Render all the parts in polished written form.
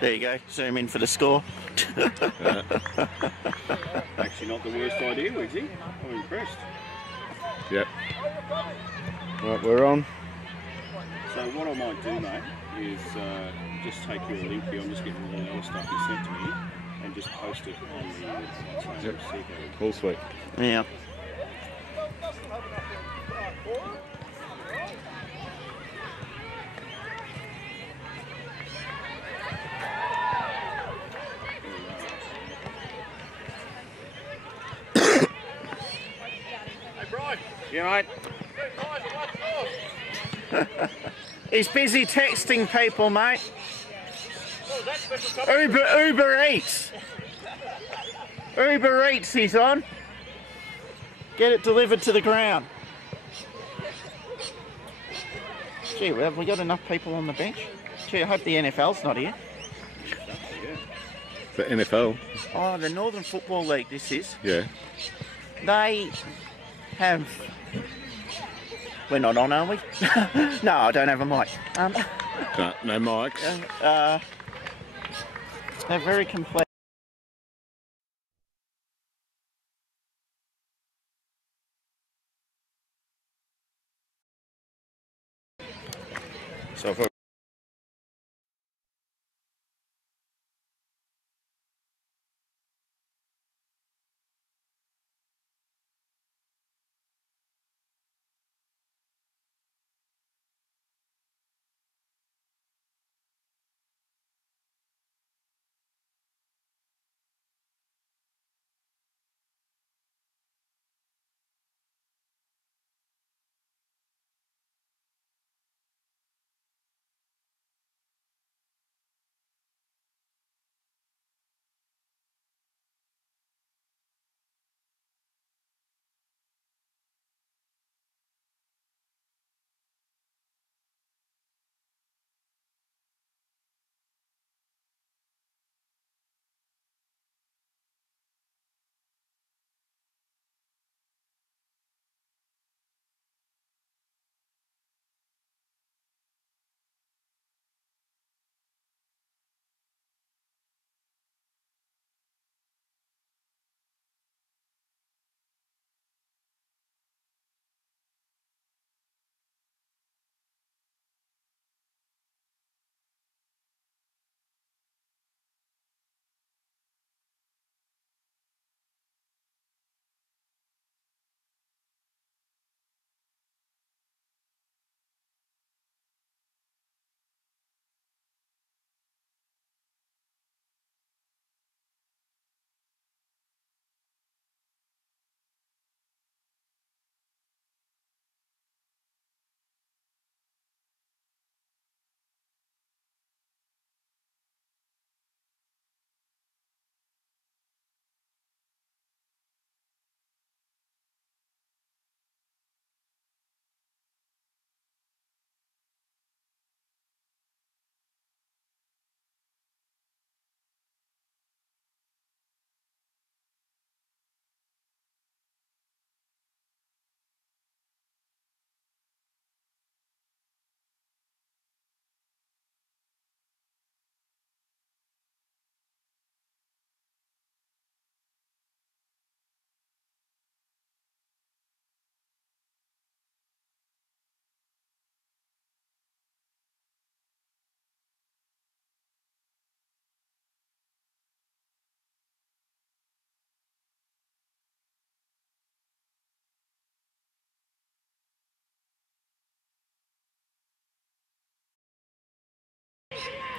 There you go. Zoom in for the score. Actually, not the worst idea, Wiggsy. I'm impressed. Yep. Right, we're on. So what I might do, mate, is just take your link here. I'm just getting all the other stuff you sent to me, and just post it on the Yep. Seco. All sweet. Yeah. Yeah, mate. He's busy texting people, mate. Uber Eats. Uber Eats he's on. Get it delivered to the ground. Gee, have we got enough people on the bench? Gee, I hope the NFL's not here. For NFL. Oh, the Northern Football League this is. Yeah. They have... We're not on, are we? No, I don't have a mic. No mics. They're very complex. So if I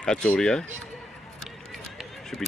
that's audio. Should be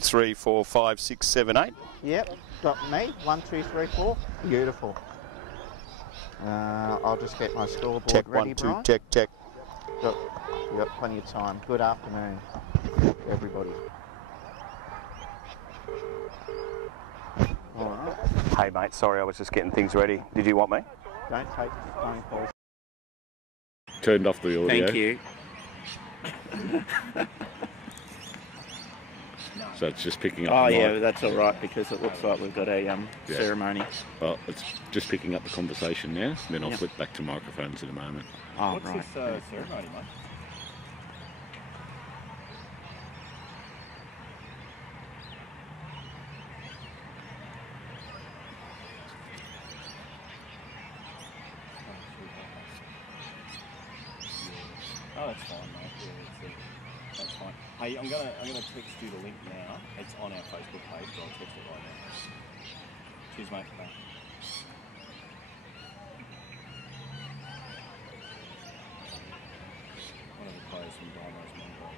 3, 4, 5, 6, 7, 8. Yep, got me. 1, 2, 3, 4. Beautiful. I'll just get my scoreboard Tech ready, 1, 2, Brian. tech. Got plenty of time. Good afternoon, everybody. All right. Hey mate, sorry, I was just getting things ready. Did you want me? Don't take phone calls. Turned off the audio. Thank you. So it's just picking up Oh the yeah, mic. that's all right because it looks like we've got a Yeah. ceremony. Well, it's just picking up the conversation now. Then I'll Yep. flip back to microphones in a moment. Oh, What's right. this ceremony, mate? Oh, that's fine, mate. Yeah, that's fine. Hey, I'm gonna text you the link now. It's on our Facebook page, but I'll text it right now. Cheers, mate. Bye. One of the players from Dino's Mongo.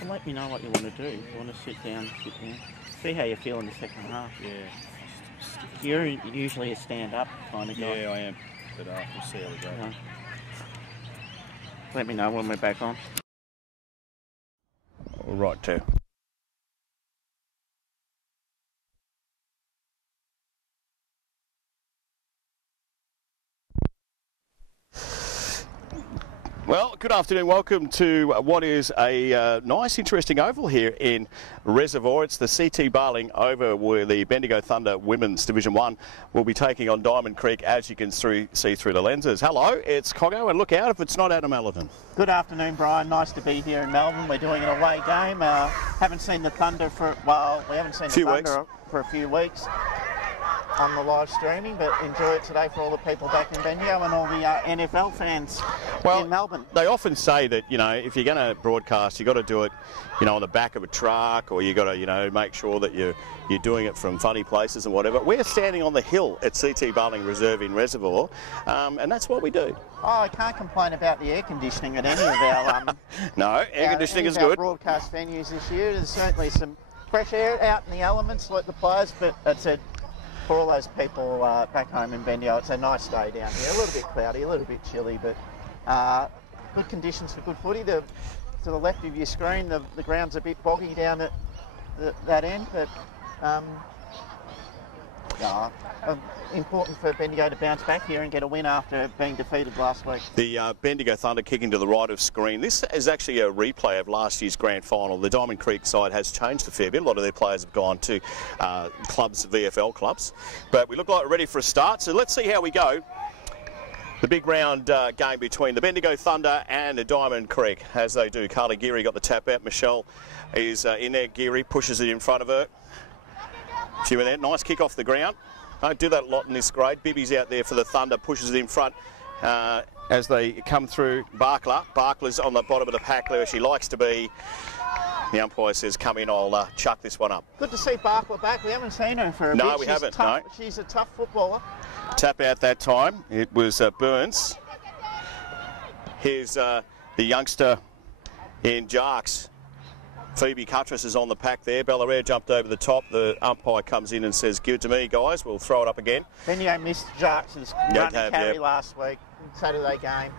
So let me know what you want to do. If you want to sit down, sit down. See how you feel in the second half. Yeah. You're usually a stand-up kind of guy. Yeah, I am. But we'll see how we go. No. Let me know when we're back on. Right, too. Well, good afternoon. Welcome to what is a nice, interesting oval here in Reservoir. It's the CT Barling over where the Bendigo Thunder Women's Division 1 will be taking on Diamond Creek, as you can see through the lenses. Hello, it's Coggo, and look out if it's not Adam Allerton. Good afternoon, Brian. Nice to be here in Melbourne. We're doing an away game. Haven't seen the Thunder for, well, we haven't seen the Thunder for a few weeks on the live streaming, but enjoy it today for all the people back in Bendigo and all the NFL fans in Melbourne. They often say that, you know, if you're going to broadcast, you've got to do it, you know, on the back of a truck, or you've got to, you know, make sure that you're doing it from funny places and whatever. We're standing on the hill at CT Barling Reserve in Reservoir, and that's what we do. Oh, I can't complain about the air conditioning at any of our no, air conditioning is our good. broadcast venues this year. There's certainly some fresh air out in the elements like the players, but that's it. For all those people back home in Bendigo, it's a nice day down here. A little bit cloudy, a little bit chilly, but good conditions for good footy. To the left of your screen, the ground's a bit boggy down at that end, but important for Bendigo to bounce back here and get a win after being defeated last week. The Bendigo Thunder kicking to the right of screen. This is actually a replay of last year's grand final. The Diamond Creek side has changed a fair bit. A lot of their players have gone to clubs, VFL clubs. But we look like we're ready for a start, so let's see how we go. The big round game between the Bendigo Thunder and the Diamond Creek, as they do. Carly Geary got the tap out. Michelle is in there. Geary pushes it in front of her. She went there. Nice kick off the ground. Don't do that a lot in this grade. Bibby's out there for the Thunder, pushes it in front as they come through Barkler. Barkler's on the bottom of the pack where she likes to be. The umpire says, come in, I'll chuck this one up. Good to see Barkler back. We haven't seen her for a bit. No, we haven't, no. She's a tough footballer. Tap out that time. It was Burns. Here's the youngster in Jarks. Phoebe Cuttress is on the pack there. Bellaire jumped over the top. The umpire comes in and says, give it to me, guys. We'll throw it up again. Bendigo missed Jarks' run and carry last week, Saturday game.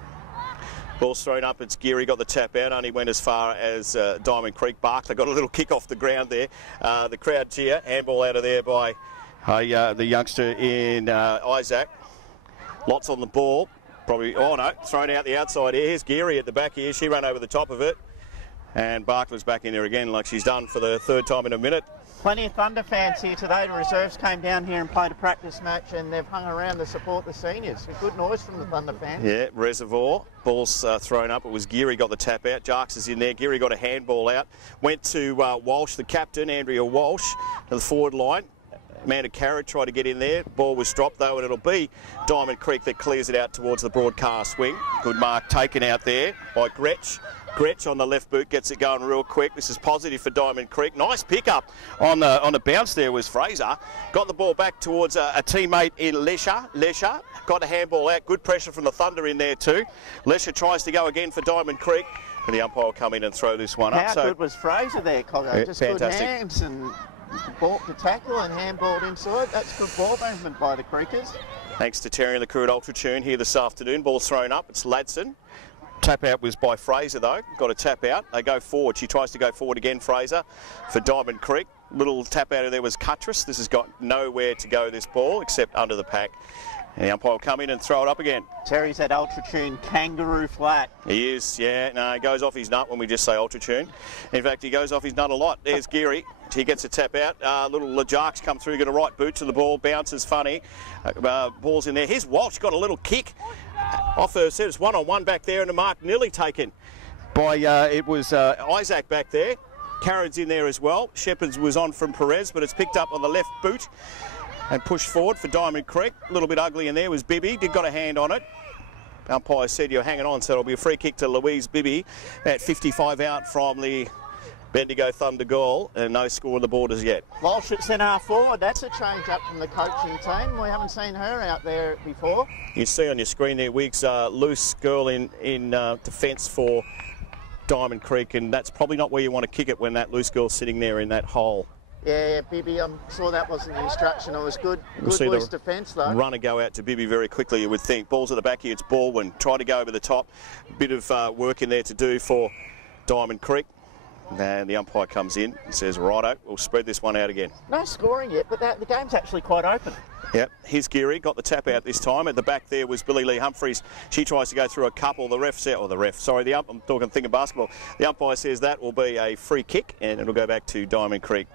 Ball's thrown up. It's Geary got the tap out. Only went as far as Diamond Creek. Barkler got a little kick off the ground there. The crowd cheer. Handball out of there by the youngster in Isaac. Lots on the ball. Probably, oh no, thrown out the outside here. Here's Geary at the back here. She ran over the top of it. And Barkler's back in there again like she's done for the third time in a minute. Plenty of Thunder fans here today. The reserves came down here and played a practice match, and they've hung around to support the seniors. A good noise from the Thunder fans. Yeah, Reservoir. Ball's thrown up. It was Geary got the tap out. Jarks is in there. Geary got a handball out. Went to Walsh, the captain, Andrea Walsh, to the forward line. Amanda Carrot tried to get in there. Ball was dropped though, and it'll be Diamond Creek that clears it out towards the broadcast wing. Good mark taken out there by Gretsch. Gretsch on the left boot gets it going real quick. This is positive for Diamond Creek. Nice pickup on the bounce there was Fraser. Got the ball back towards a teammate in Lesher. Lesher got a handball out. Good pressure from the Thunder in there too. Lesher tries to go again for Diamond Creek. And the umpire will come in and throw this one up. How good was Fraser there, Coggo? Yeah, just fantastic. Good hands and balked to tackle and handballed inside. That's good ball movement by the Creekers. Thanks to Terry and the crew at Ultratune here this afternoon. Ball's thrown up. It's Ladson. Tap out was by Fraser though. Got a tap out. They go forward. She tries to go forward again, Fraser, for Diamond Creek. Little tap out of there was Cuttress. This has got nowhere to go, this ball, except under the pack. And the umpire will come in and throw it up again. Terry's at Ultratune Kangaroo Flat. He is, yeah. No, he goes off his nut when we just say Ultratune. In fact, he goes off his nut a lot. There's Geary. He gets a tap out. Little LeJarks come through, get a right boot to the ball. Bounces funny. Ball's in there. Here's Walsh, got a little kick off her set. It's one-on-one back there, and a mark nearly taken by, it was Isaac back there. Carrod's in there as well. Shepherds was on from Perez, but it's picked up on the left boot and pushed forward for Diamond Creek. A little bit ugly in there was Bibby. Did got a hand on it. Umpire said you're hanging on, so it'll be a free kick to Louise Bibby at 55 out from the Bendigo Thunder goal, and no score on the board as yet. Walsh at centre forward. That's a change up from the coaching team. We haven't seen her out there before. You see on your screen there, Wiggs, loose girl in defence for Diamond Creek, and that's probably not where you want to kick it when that loose girl's sitting there in that hole. Yeah, Bibby, I'm sure that wasn't the instruction. It was good loose defence, though. Runner go out to Bibby very quickly, you would think. Ball's at the back here, it's Baldwin. Try to go over the top. Bit of work in there to do for Diamond Creek. And the umpire comes in and says, righto, we'll spread this one out again. No scoring yet, but the game's actually quite open. Yep, here's Geary, got the tap out this time. At the back there was Billy Lee Humphries. She tries to go through a couple. I'm talking thing of basketball. The umpire says that will be a free kick, and it'll go back to Diamond Creek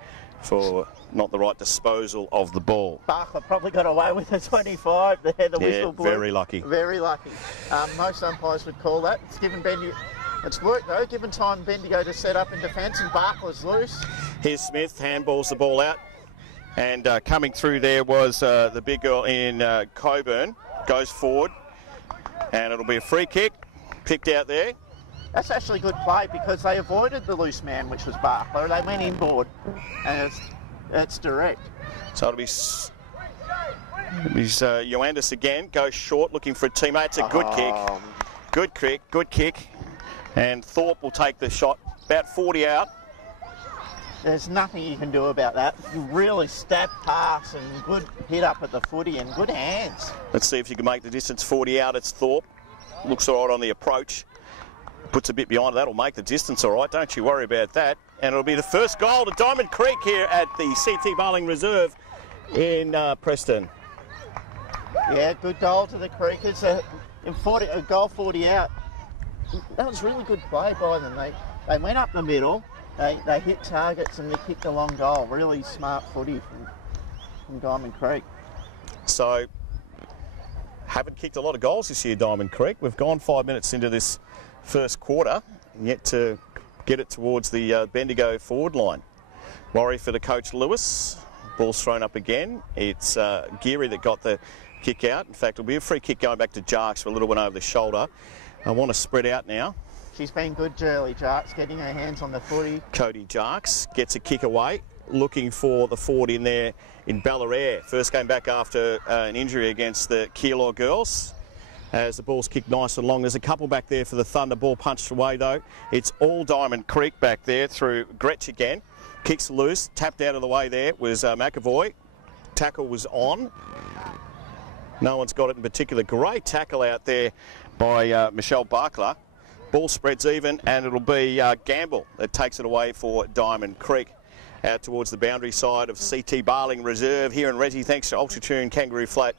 for not the right disposal of the ball. Barker probably got away with a 25 there, the whistle blew. Very lucky. Very lucky. Most umpires would call that. It's given Bendigo, it's worked though, given time Bendigo to set up in defence, and Barker's loose. Here's Smith, handballs the ball out. And coming through there was the big girl in Coburn, goes forward. And it'll be a free kick, picked out there. That's actually good play because they avoided the loose man, which was Barker. They went inboard, and it's direct. So it'll be Ioandis again, goes short, looking for a teammate. It's a good kick. Good kick. And Thorpe will take the shot, about 40 out. There's nothing you can do about that. You really stab pass and good hit up at the footy and good hands. Let's see if you can make the distance 40 out. It's Thorpe. Looks all right on the approach. Puts a bit behind it. That'll make the distance all right. Don't you worry about that. And it'll be the first goal to Diamond Creek here at the CT Barling Reserve in Preston. Yeah, good goal to the Creekers. A goal 40 out. That was really good play by them. They went up the middle. They hit targets and they kicked a long goal. Really smart footy from Diamond Creek. So, haven't kicked a lot of goals this year, Diamond Creek. We've gone 5 minutes into this first quarter and yet to get it towards the Bendigo forward line. Worry for the coach Lewis. Ball's thrown up again. It's Geary that got the kick out. In fact, it'll be a free kick going back to Jarks for a little one over the shoulder. I want to spread out now. She's been good, Shirley Jarks, getting her hands on the footy. Cody Jarks gets a kick away, looking for the forward in there in Ballarat. First came back after an injury against the Keilor girls. As the ball's kicked nice and long. There's a couple back there for the Thunder. Ball punched away though. It's all Diamond Creek back there through Gretsch again. Kicks loose, tapped out of the way there was McAvoy. Tackle was on. No one's got it in particular. Great tackle out there by Michelle Barkler. Ball spreads even, and it'll be Gamble that takes it away for Diamond Creek out towards the boundary side of CT Barling Reserve here in Resi, thanks to Ultratune Kangaroo Flat.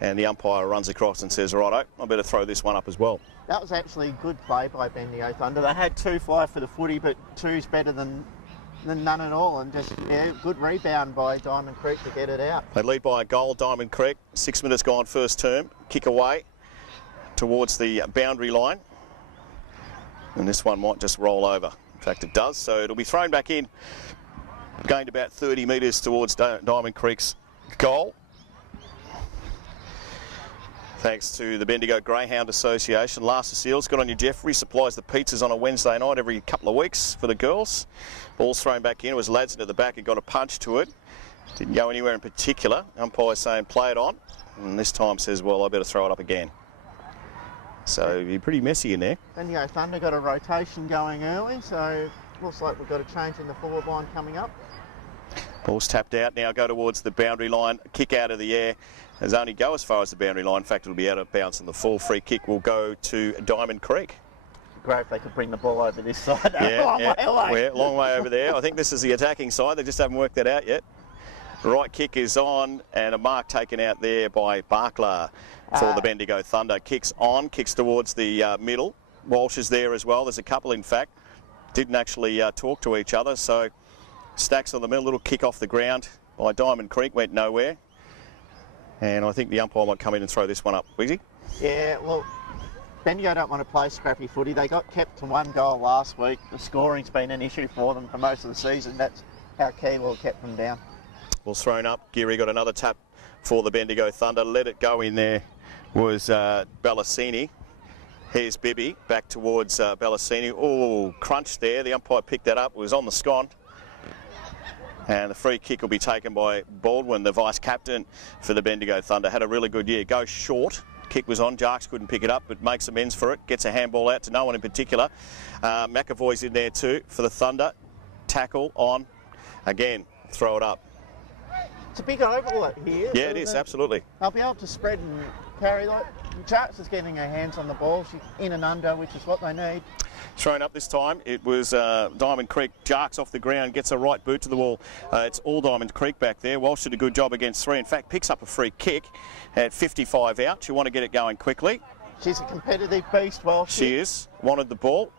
And the umpire runs across and says, righto, I better throw this one up as well. That was actually good play by Bendigo Thunder. They had 2 fly for the footy, but 2's better than none at all. And just, yeah, good rebound by Diamond Creek to get it out. They lead by a goal, Diamond Creek. 6 minutes gone first term. Kick away towards the boundary line. And this one might just roll over. In fact, it does. So it'll be thrown back in, gained about 30 metres towards Diamond Creek's goal. Thanks to the Bendigo Greyhound Association. Last Seals, good on you, Jeffrey. Supplies the pizzas on a Wednesday night every couple of weeks for the girls. Ball's thrown back in. It was Ladson at the back who got a punch to it. Didn't go anywhere in particular. Umpire saying play it on. And this time says, well, I better throw it up again. So you're pretty messy in there. Bendigo Thunder got a rotation going early, so looks like we've got a change in the forward line coming up. Ball's tapped out. Now go towards the boundary line. Kick out of the air. Does only go as far as the boundary line. In fact, it'll be out of bounds on the full. Free kick will go to Diamond Creek. Great if they could bring the ball over this side. Long way away. Long way over there. I think this is the attacking side. They just haven't worked that out yet. Right kick is on, and a mark taken out there by Barkla for the Bendigo Thunder. Kicks on, kicks towards the middle. Walsh is there as well. There's a couple, in fact. Didn't actually talk to each other, so Stacks on the middle. Little kick off the ground by Diamond Creek. Went nowhere. And I think the umpire might come in and throw this one up. Wiggsy? Yeah, well, Bendigo don't want to play scrappy footy. They got kept to 1 goal last week. The scoring's been an issue for them for most of the season. That's how Keilor kept them down. Ball's thrown up. Geary got another tap for the Bendigo Thunder. Let it go in there was Ballasini. Here's Bibby back towards Ballasini. Oh, crunch there. The umpire picked that up. It was on the scone. And the free kick will be taken by Baldwin, the vice-captain for the Bendigo Thunder. Had a really good year. Goes short. Kick was on. Jarks couldn't pick it up, but makes amends for it. Gets a handball out to no one in particular. McAvoy's in there too for the Thunder. Tackle on. Again, throw it up. It's a big oval here. Yeah, it is, absolutely. They'll be able to spread and carry. Like, Jarks is getting her hands on the ball. She's in and under, which is what they need. Thrown up this time. It was Diamond Creek. Jarks off the ground, gets a right boot to the wall. It's all Diamond Creek back there. Walsh did a good job against 3. In fact, picks up a free kick at 55 out. You want to get it going quickly. She's a competitive beast, Walsh. She is. Wanted the ball.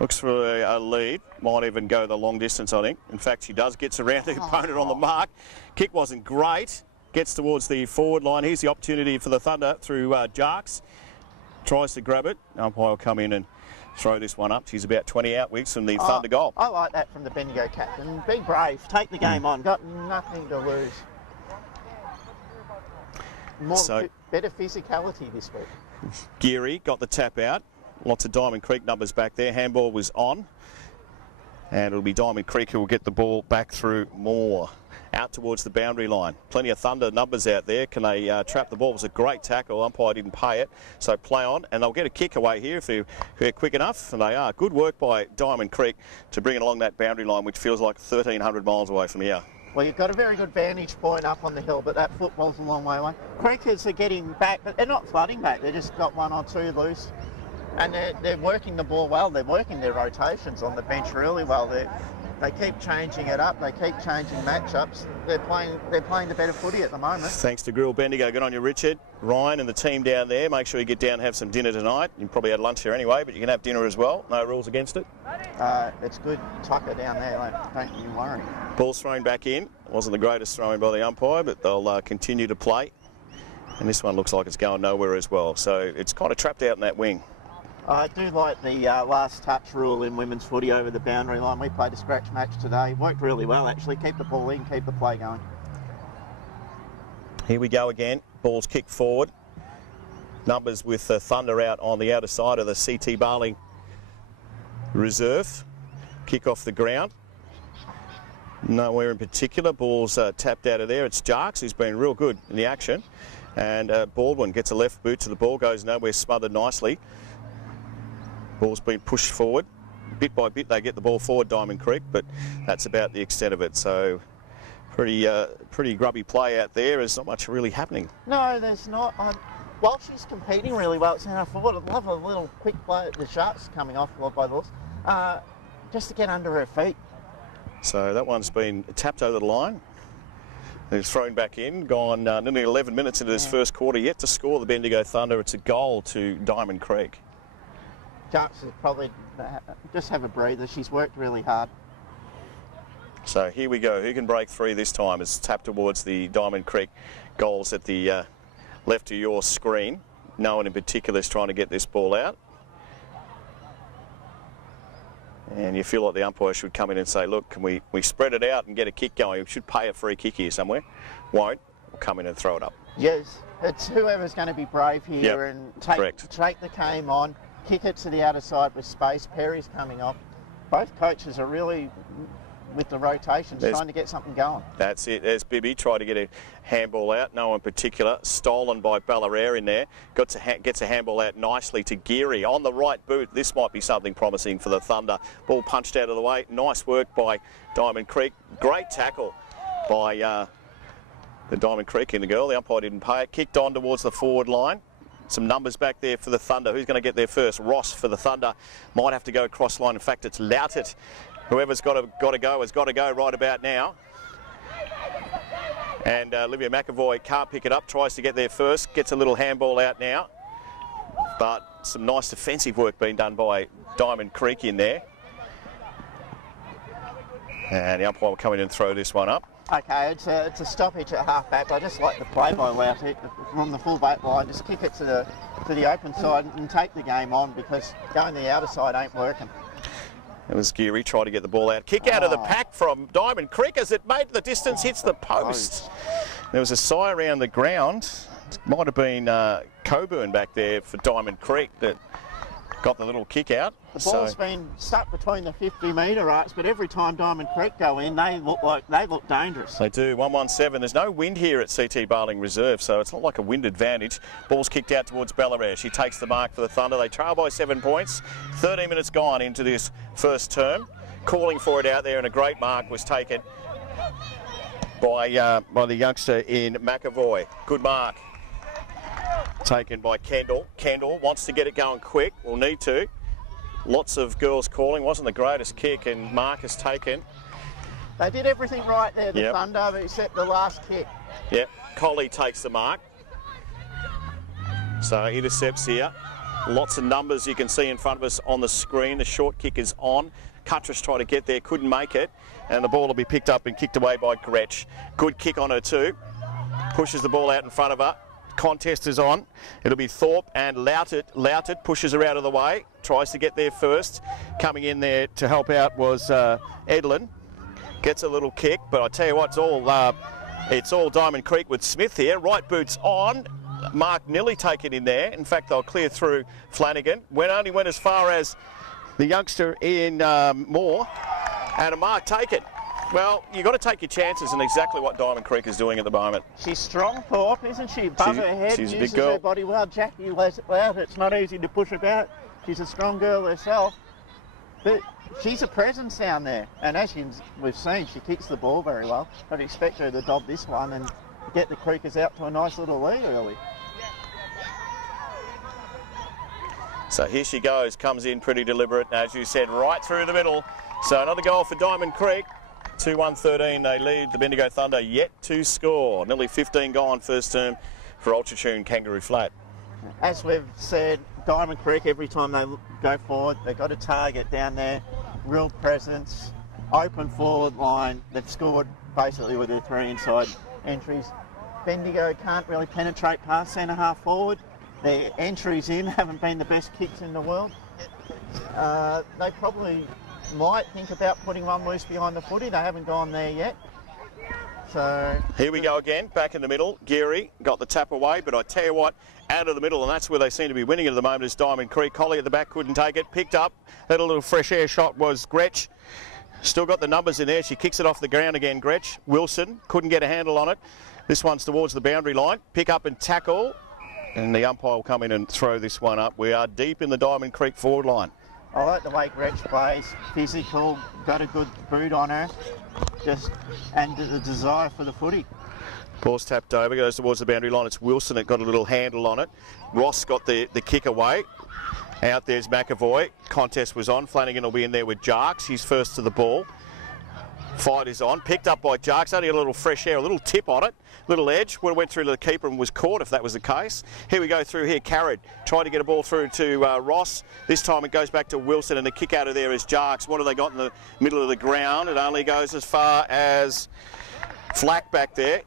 Looks for a lead. Might even go the long distance, I think. In fact, she does. Gets around the opponent on the mark. Kick wasn't great. Gets towards the forward line. Here's the opportunity for the Thunder through Jarks. Tries to grab it. Umpire will come in and throw this one up. She's about 20 out weeks from the Thunder goal. I like that from the Bendigo captain. Be brave. Take the game on. Got nothing to lose. Better physicality this week. Geary got the tap out. Lots of Diamond Creek numbers back there. Handball was on. And it'll be Diamond Creek who will get the ball back through Moore. Out towards the boundary line. Plenty of Thunder numbers out there. Can they trap the ball? It was a great tackle. Umpire didn't pay it. So play on. And they'll get a kick away here if they're quick enough. And they are. Good work by Diamond Creek to bring it along that boundary line, which feels like 1,300 miles away from here. Well, you've got a very good vantage point up on the hill, but that football's a long way away. Creekers are getting back, but they're not flooding back. They've just got 1 or 2 loose. And they're working the ball well. They're working their rotations on the bench really well. They keep changing it up. They keep changing matchups. They're playing the better footy at the moment. Thanks to Grill Bendigo. Good on you, Richard. Ryan and the team down there. Make sure you get down and have some dinner tonight. You probably had lunch here anyway, but you can have dinner as well. No rules against it. It's good tucker down there. Don't you worry. Ball's thrown back in. It wasn't the greatest throw-in by the umpire, but they'll continue to play. And this one looks like it's going nowhere as well. So it's kind of trapped out in that wing. I do like the last touch rule in women's footy over the boundary line. We played a scratch match today. Worked really well, actually. Keep the ball in, keep the play going. Here we go again. Ball's kicked forward. Numbers with Thunder out on the outer side of the CT Barling reserve. Kick off the ground. Nowhere in particular. Ball's tapped out of there. It's Jarks, who's been real good in the action. And Baldwin gets a left boot to the ball. Goes nowhere, smothered nicely. Ball's been pushed forward. Bit by bit they get the ball forward, Diamond Creek, but that's about the extent of it. So pretty grubby play out there. There's not much really happening. No, there's not. While she's competing really well at centre forward, I'd love a little quick play at the Sharks coming off by the just to get under her feet. So that one's been tapped over the line. It's thrown back in, gone nearly 11 minutes into this first quarter, yet to score the Bendigo Thunder. It's a goal to Diamond Creek. Jarks will probably just have a breather. She's worked really hard. So here we go. Who can break 3 this time? It's tapped towards the Diamond Creek goals at the left of your screen. No one in particular is trying to get this ball out. And you feel like the umpire should come in and say, look, can we spread it out and get a kick going? We should pay a free kick here somewhere. Won't. We'll come in and throw it up. Yes, it's whoever's going to be brave here Yep, and take the game on, kick it to the outer side with space. Perry's coming off. Both coaches are really, with the rotations, trying to get something going. That's it. There's Bibby, tried to get a handball out. No one in particular. Stolen by Ballarat in there. Gets a handball out nicely to Geary on the right boot. This might be something promising for the Thunder. Ball punched out of the way. Nice work by Diamond Creek. Great tackle by the Diamond Creek in the girl. The umpire didn't pay it. Kicked on towards the forward line. Some numbers back there for the Thunder. Who's going to get there first? Ross for the Thunder. Might have to go across line. In fact, it's Loutet. Whoever's got to go has got to go right about now. And Olivia McAvoy can't pick it up. Tries to get there first. Gets a little handball out now. But some nice defensive work being done by Diamond Creek in there. And the umpire will come in and throw this one up. Okay, it's a stoppage at half-back. I just like the play by Loutet from the full-back line. Just kick it to the open side and take the game on, because going to the outer side ain't working. It was Geary trying to get the ball out. Kick out of the pack from Diamond Creek as it made the distance, hits the post. There was a sigh around the ground. It might have been Coburn back there for Diamond Creek that got the little kick out. The ball's been stuck between the 50-metre arcs, but every time Diamond Creek go in, they look dangerous. They do. 117. There's no wind here at CT Barling Reserve, so it's not like a wind advantage. Ball's kicked out towards Ballarat. She takes the mark for the Thunder. They trail by 7 points. 13 minutes gone into this first term. Calling for it out there, and a great mark was taken by the youngster in McAvoy. Good mark. Taken by Kendall. Kendall wants to get it going quick. Will need to. Lots of girls calling. Wasn't the greatest kick, and mark is taken. They did everything right there, the Thunder, except the last kick. Yep. Collie takes the mark. So intercepts here. Lots of numbers you can see in front of us on the screen. The short kick is on. Cuttress tried to get there, couldn't make it. And the ball will be picked up and kicked away by Gretsch. Good kick on her too. Pushes the ball out in front of her. Contest is on. It'll be Thorpe and Loutet. Loutet pushes her out of the way. Tries to get there first. Coming in there to help out was Edlin. Gets a little kick, but I tell you what, it's all Diamond Creek with Smith here. Right boot's on. Mark nearly taken in there. In fact, they'll clear through Flanagan. Only went as far as the youngster in Moore. And a mark taken. Well, you've got to take your chances, and exactly what Diamond Creek is doing at the moment. She's strong, Thorpe, isn't she? Above her head, she's a big uses girl. her body well. Jackie lets it out. It's not easy to push about. She's a strong girl herself. But she's a presence down there. And as we've seen, she kicks the ball very well. I'd expect her to dob this one and get the Creekers out to a nice little lead early. So here she goes, comes in pretty deliberate, as you said, right through the middle. So another goal for Diamond Creek. 2-1-13, they lead the Bendigo Thunder yet to score. Nearly 15 gone first term for Ultra-Tune Kangaroo Flat. As we've said, Diamond Creek, every time they go forward, they've got a target down there, real presence, open forward line. They've scored basically with their 3 inside entries. Bendigo can't really penetrate past centre half forward. Their entries in haven't been the best kicks in the world. They probably might think about putting one loose behind the footy. They haven't gone there yet. So here we go again, back in the middle. Geary got the tap away, but I tell you what, out of the middle, and that's where they seem to be winning at the moment, is Diamond Creek. Collie at the back couldn't take it, picked up. That little fresh air shot was Gretsch. Still got the numbers in there. She kicks it off the ground again, Gretsch. Wilson couldn't get a handle on it. This one's towards the boundary line. Pick up and tackle, and the umpire will come in and throw this one up. We are deep in the Diamond Creek forward line. I like the way Gretsch plays, physical, got a good boot on her, and the desire for the footy. Ball's tapped over, goes towards the boundary line. It's Wilson that got a little handle on it. Ross got the kick away. Out there's McAvoy. Contest was on. Flanagan will be in there with Jarks. He's first to the ball. Fight is on. Picked up by Jarks. Only a little fresh air, a little tip on it. Little edge. Would have went through to the keeper and was caught if that was the case. Here we go through here. Carrad trying to get a ball through to Ross. This time it goes back to Wilson, and the kick out of there is Jarks. What have they got in the middle of the ground? It only goes as far as Flack back there.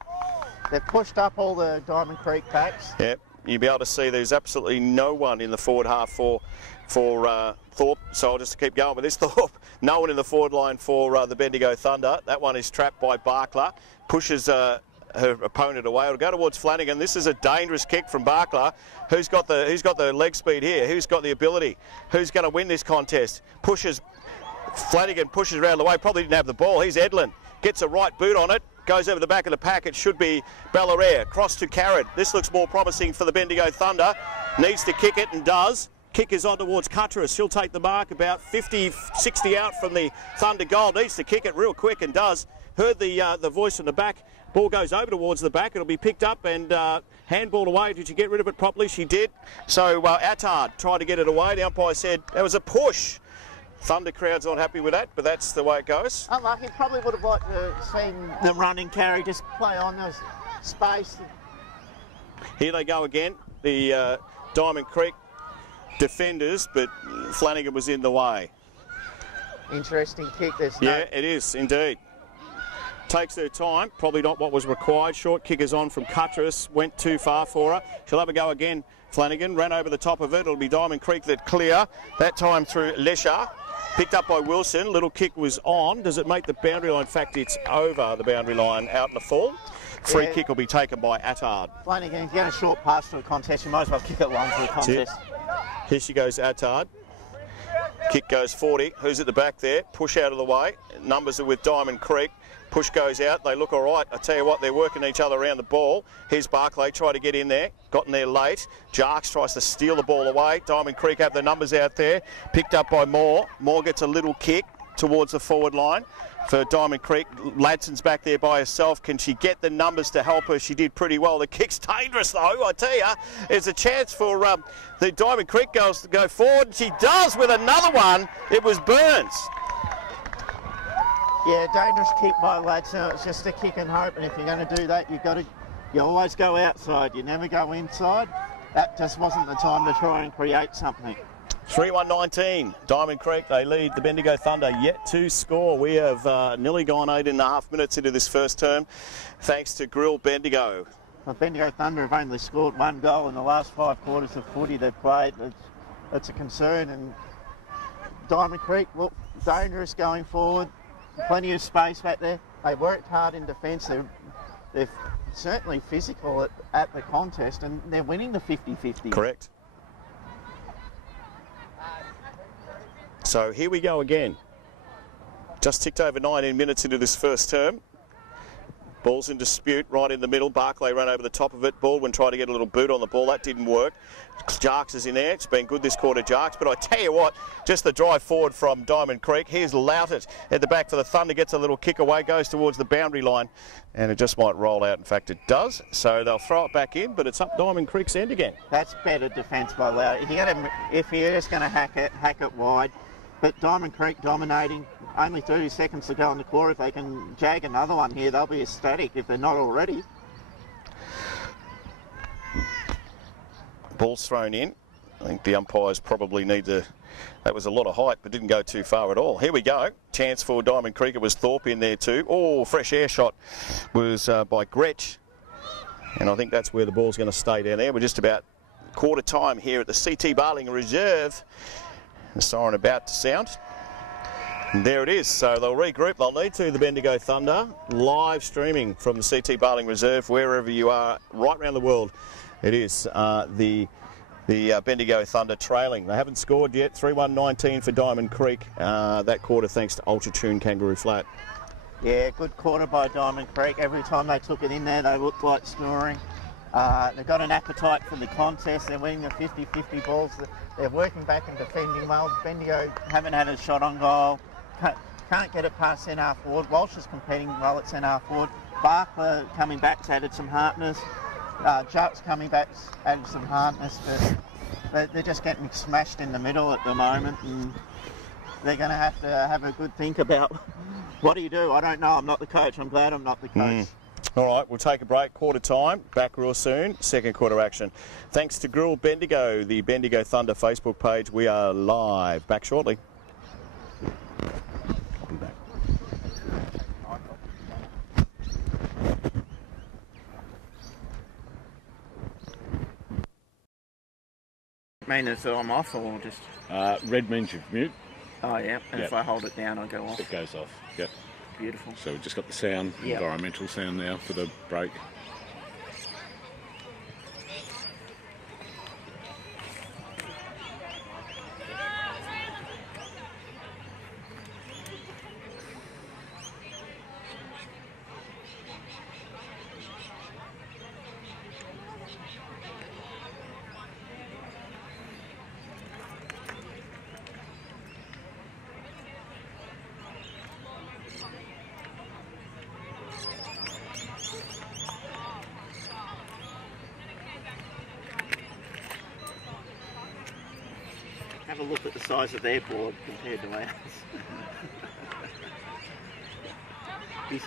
They've pushed up all the Diamond Creek backs. Yep. you'll be able to see there's absolutely no one in the forward half for Thorpe. So I'll just keep going with this. Thorpe, no one in the forward line for the Bendigo Thunder. That one is trapped by Barkla. Pushes her opponent away. It'll go towards Flanagan. This is a dangerous kick from Barkla. Who's got the leg speed here? Who's got the ability? Who's going to win this contest? Flanagan pushes around the way. Probably didn't have the ball. Here's Edlin. Gets a right boot on it. Goes over the back of the pack. It should be Ballarat. Cross to Carrot. This looks more promising for the Bendigo Thunder. Needs to kick it and does. Kick is on towards Cutterus. She'll take the mark about 50, 60 out from the Thunder goal. Needs to kick it real quick and does. Heard the voice from the back. Ball goes over towards the back. It'll be picked up and handballed away. Did you get rid of it properly? She did. So Attard tried to get it away. The umpire said that was a push. Thunder crowd's not happy with that, but that's the way it goes. Unlucky. Probably would have liked to seen the running carry just play on. There was space. Here they go again. The Diamond Creek defenders, but Flanagan was in the way. Interesting kick. Yeah, it is indeed. Takes her time, probably not what was required. Short kick is on from Cutterus, went too far for her. She'll have a go again. Flanagan ran over the top of it. It'll be Diamond Creek that clear. That time through Lesher. Picked up by Wilson. Little kick was on. Does it make the boundary line? In fact, it's over the boundary line out in the full. Free kick will be taken by Attard. Flanagan, if you get a short pass to a contest, you might as well kick it long to a contest. Here she goes, Attard. Kick goes 40. Who's at the back there? Push out of the way. Numbers are with Diamond Creek. Push goes out. They look all right. I tell you what, they're working each other around the ball. Here's Barclay, try to get in there. Got in there late. Jarks tries to steal the ball away. Diamond Creek have the numbers out there. Picked up by Moore. Moore gets a little kick towards the forward line for Diamond Creek. Ladson's back there by herself. Can she get the numbers to help her? She did pretty well. The kick's dangerous though, I tell you. There's a chance for the Diamond Creek girls to go forward. She does with another one. It was Burns. Yeah, dangerous kick by Ladson. It's just a kick and hope, and if you're going to do that, you always go outside. You never go inside. That just wasn't the time to try and create something. 3-1-19, Diamond Creek, they lead the Bendigo Thunder yet to score. We have nearly gone 8.5 minutes into this first term, thanks to Grill Bendigo. Well, Bendigo Thunder have only scored one goal in the last 5 quarters of footy they've played. It's a concern, and Diamond Creek look dangerous going forward. Plenty of space back there. They worked hard in defence. They're certainly physical at the contest, and they're winning the 50-50. Correct. So here we go again. Just ticked over 19 minutes into this first term. Ball's in dispute right in the middle. Barclay ran over the top of it. Baldwin tried to get a little boot on the ball. That didn't work. Jarks is in there. It's been good this quarter, Jarks. But I tell you what, just the drive forward from Diamond Creek. Here's Loutet at the back for the Thunder. Gets a little kick away, goes towards the boundary line. And it just might roll out. In fact, it does. So they'll throw it back in, but it's up Diamond Creek's end again. That's better defence by Loutet. If you're just going to hack it wide. But Diamond Creek dominating, only 30 seconds to go in the quarter. If they can jag another one here, they'll be ecstatic if they're not already. Ball's thrown in. I think the umpires probably need to... That was a lot of height, but didn't go too far at all. Here we go. Chance for Diamond Creek. It was Thorpe in there too. Oh, fresh air shot was by Gretsch. And I think that's where the ball's going to stay down there. We're just about quarter time here at the CT Barling Reserve. The siren about to sound. And there it is. So they'll regroup. They'll need to, the Bendigo Thunder. Live streaming from the CT Barling Reserve, wherever you are, right around the world. It is the Bendigo Thunder trailing. They haven't scored yet. 3-1-19 for Diamond Creek. That quarter thanks to Ultra Tune Kangaroo Flat. Yeah, good quarter by Diamond Creek. Every time they took it in there, they looked like scoring. They've got an appetite for the contest. They're winning the 50-50 balls. They're working back and defending well. Bendigo haven't had a shot on goal. Can't get it past centre forward. Walsh is competing well at centre forward. Barker coming back's added some hardness. Juck's coming back's added some hardness. But they're just getting smashed in the middle at the moment. And they're going to have a good think about what do you do? I don't know. I'm not the coach. I'm glad I'm not the coach. All right, we'll take a break, quarter time, back real soon, second quarter action. Thanks to Grill Bendigo, the Bendigo Thunder Facebook page. We are live. Back shortly. I'll be back. Mean as I'm off or just... Red means you've mute. Oh, yeah. And Yep. if I hold it down, I go off. It goes off. Yep. Beautiful. So we've just got the sound, Yep. environmental sound now for the break. Have a look at the size of their board compared to ours. He's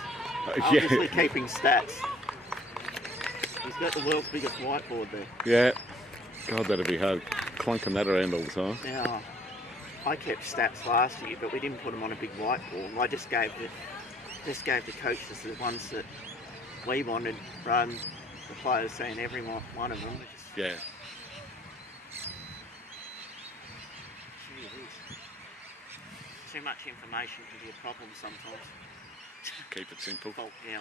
obviously keeping stats. He's got the world's biggest whiteboard there. Yeah. God, that'd be hard clunking that around all the time. Now, I kept stats last year, but we didn't put them on a big whiteboard. I just gave the coaches the ones that we wanted, rather than the players seeing every one of them. Yeah. Too much information can be a problem sometimes. Keep it simple. Oh, yeah.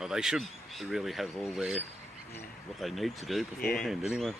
Oh, they should really have all their what they need to do beforehand anyway.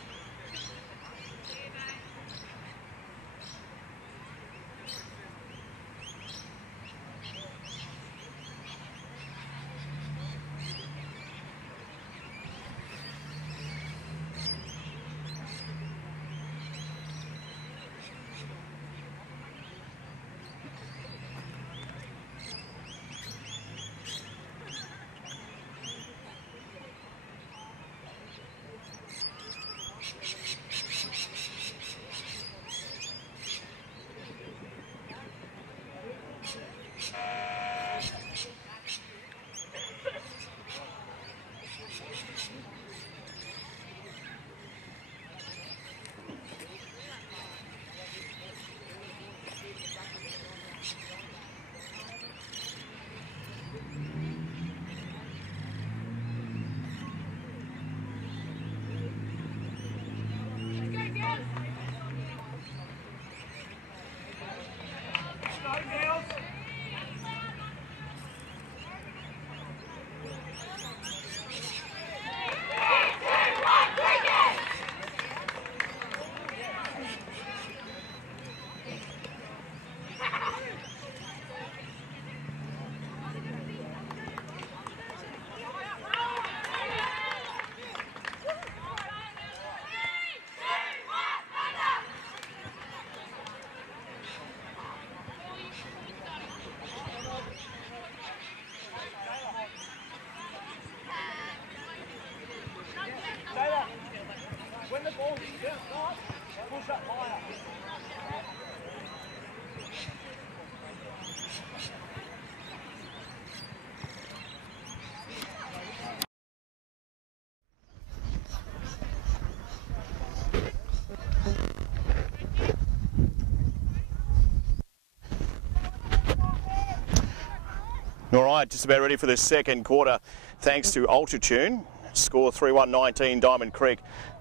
All right, just about ready for the second quarter. Thanks to Ultratune. Score 3-1-19 Diamond Creek.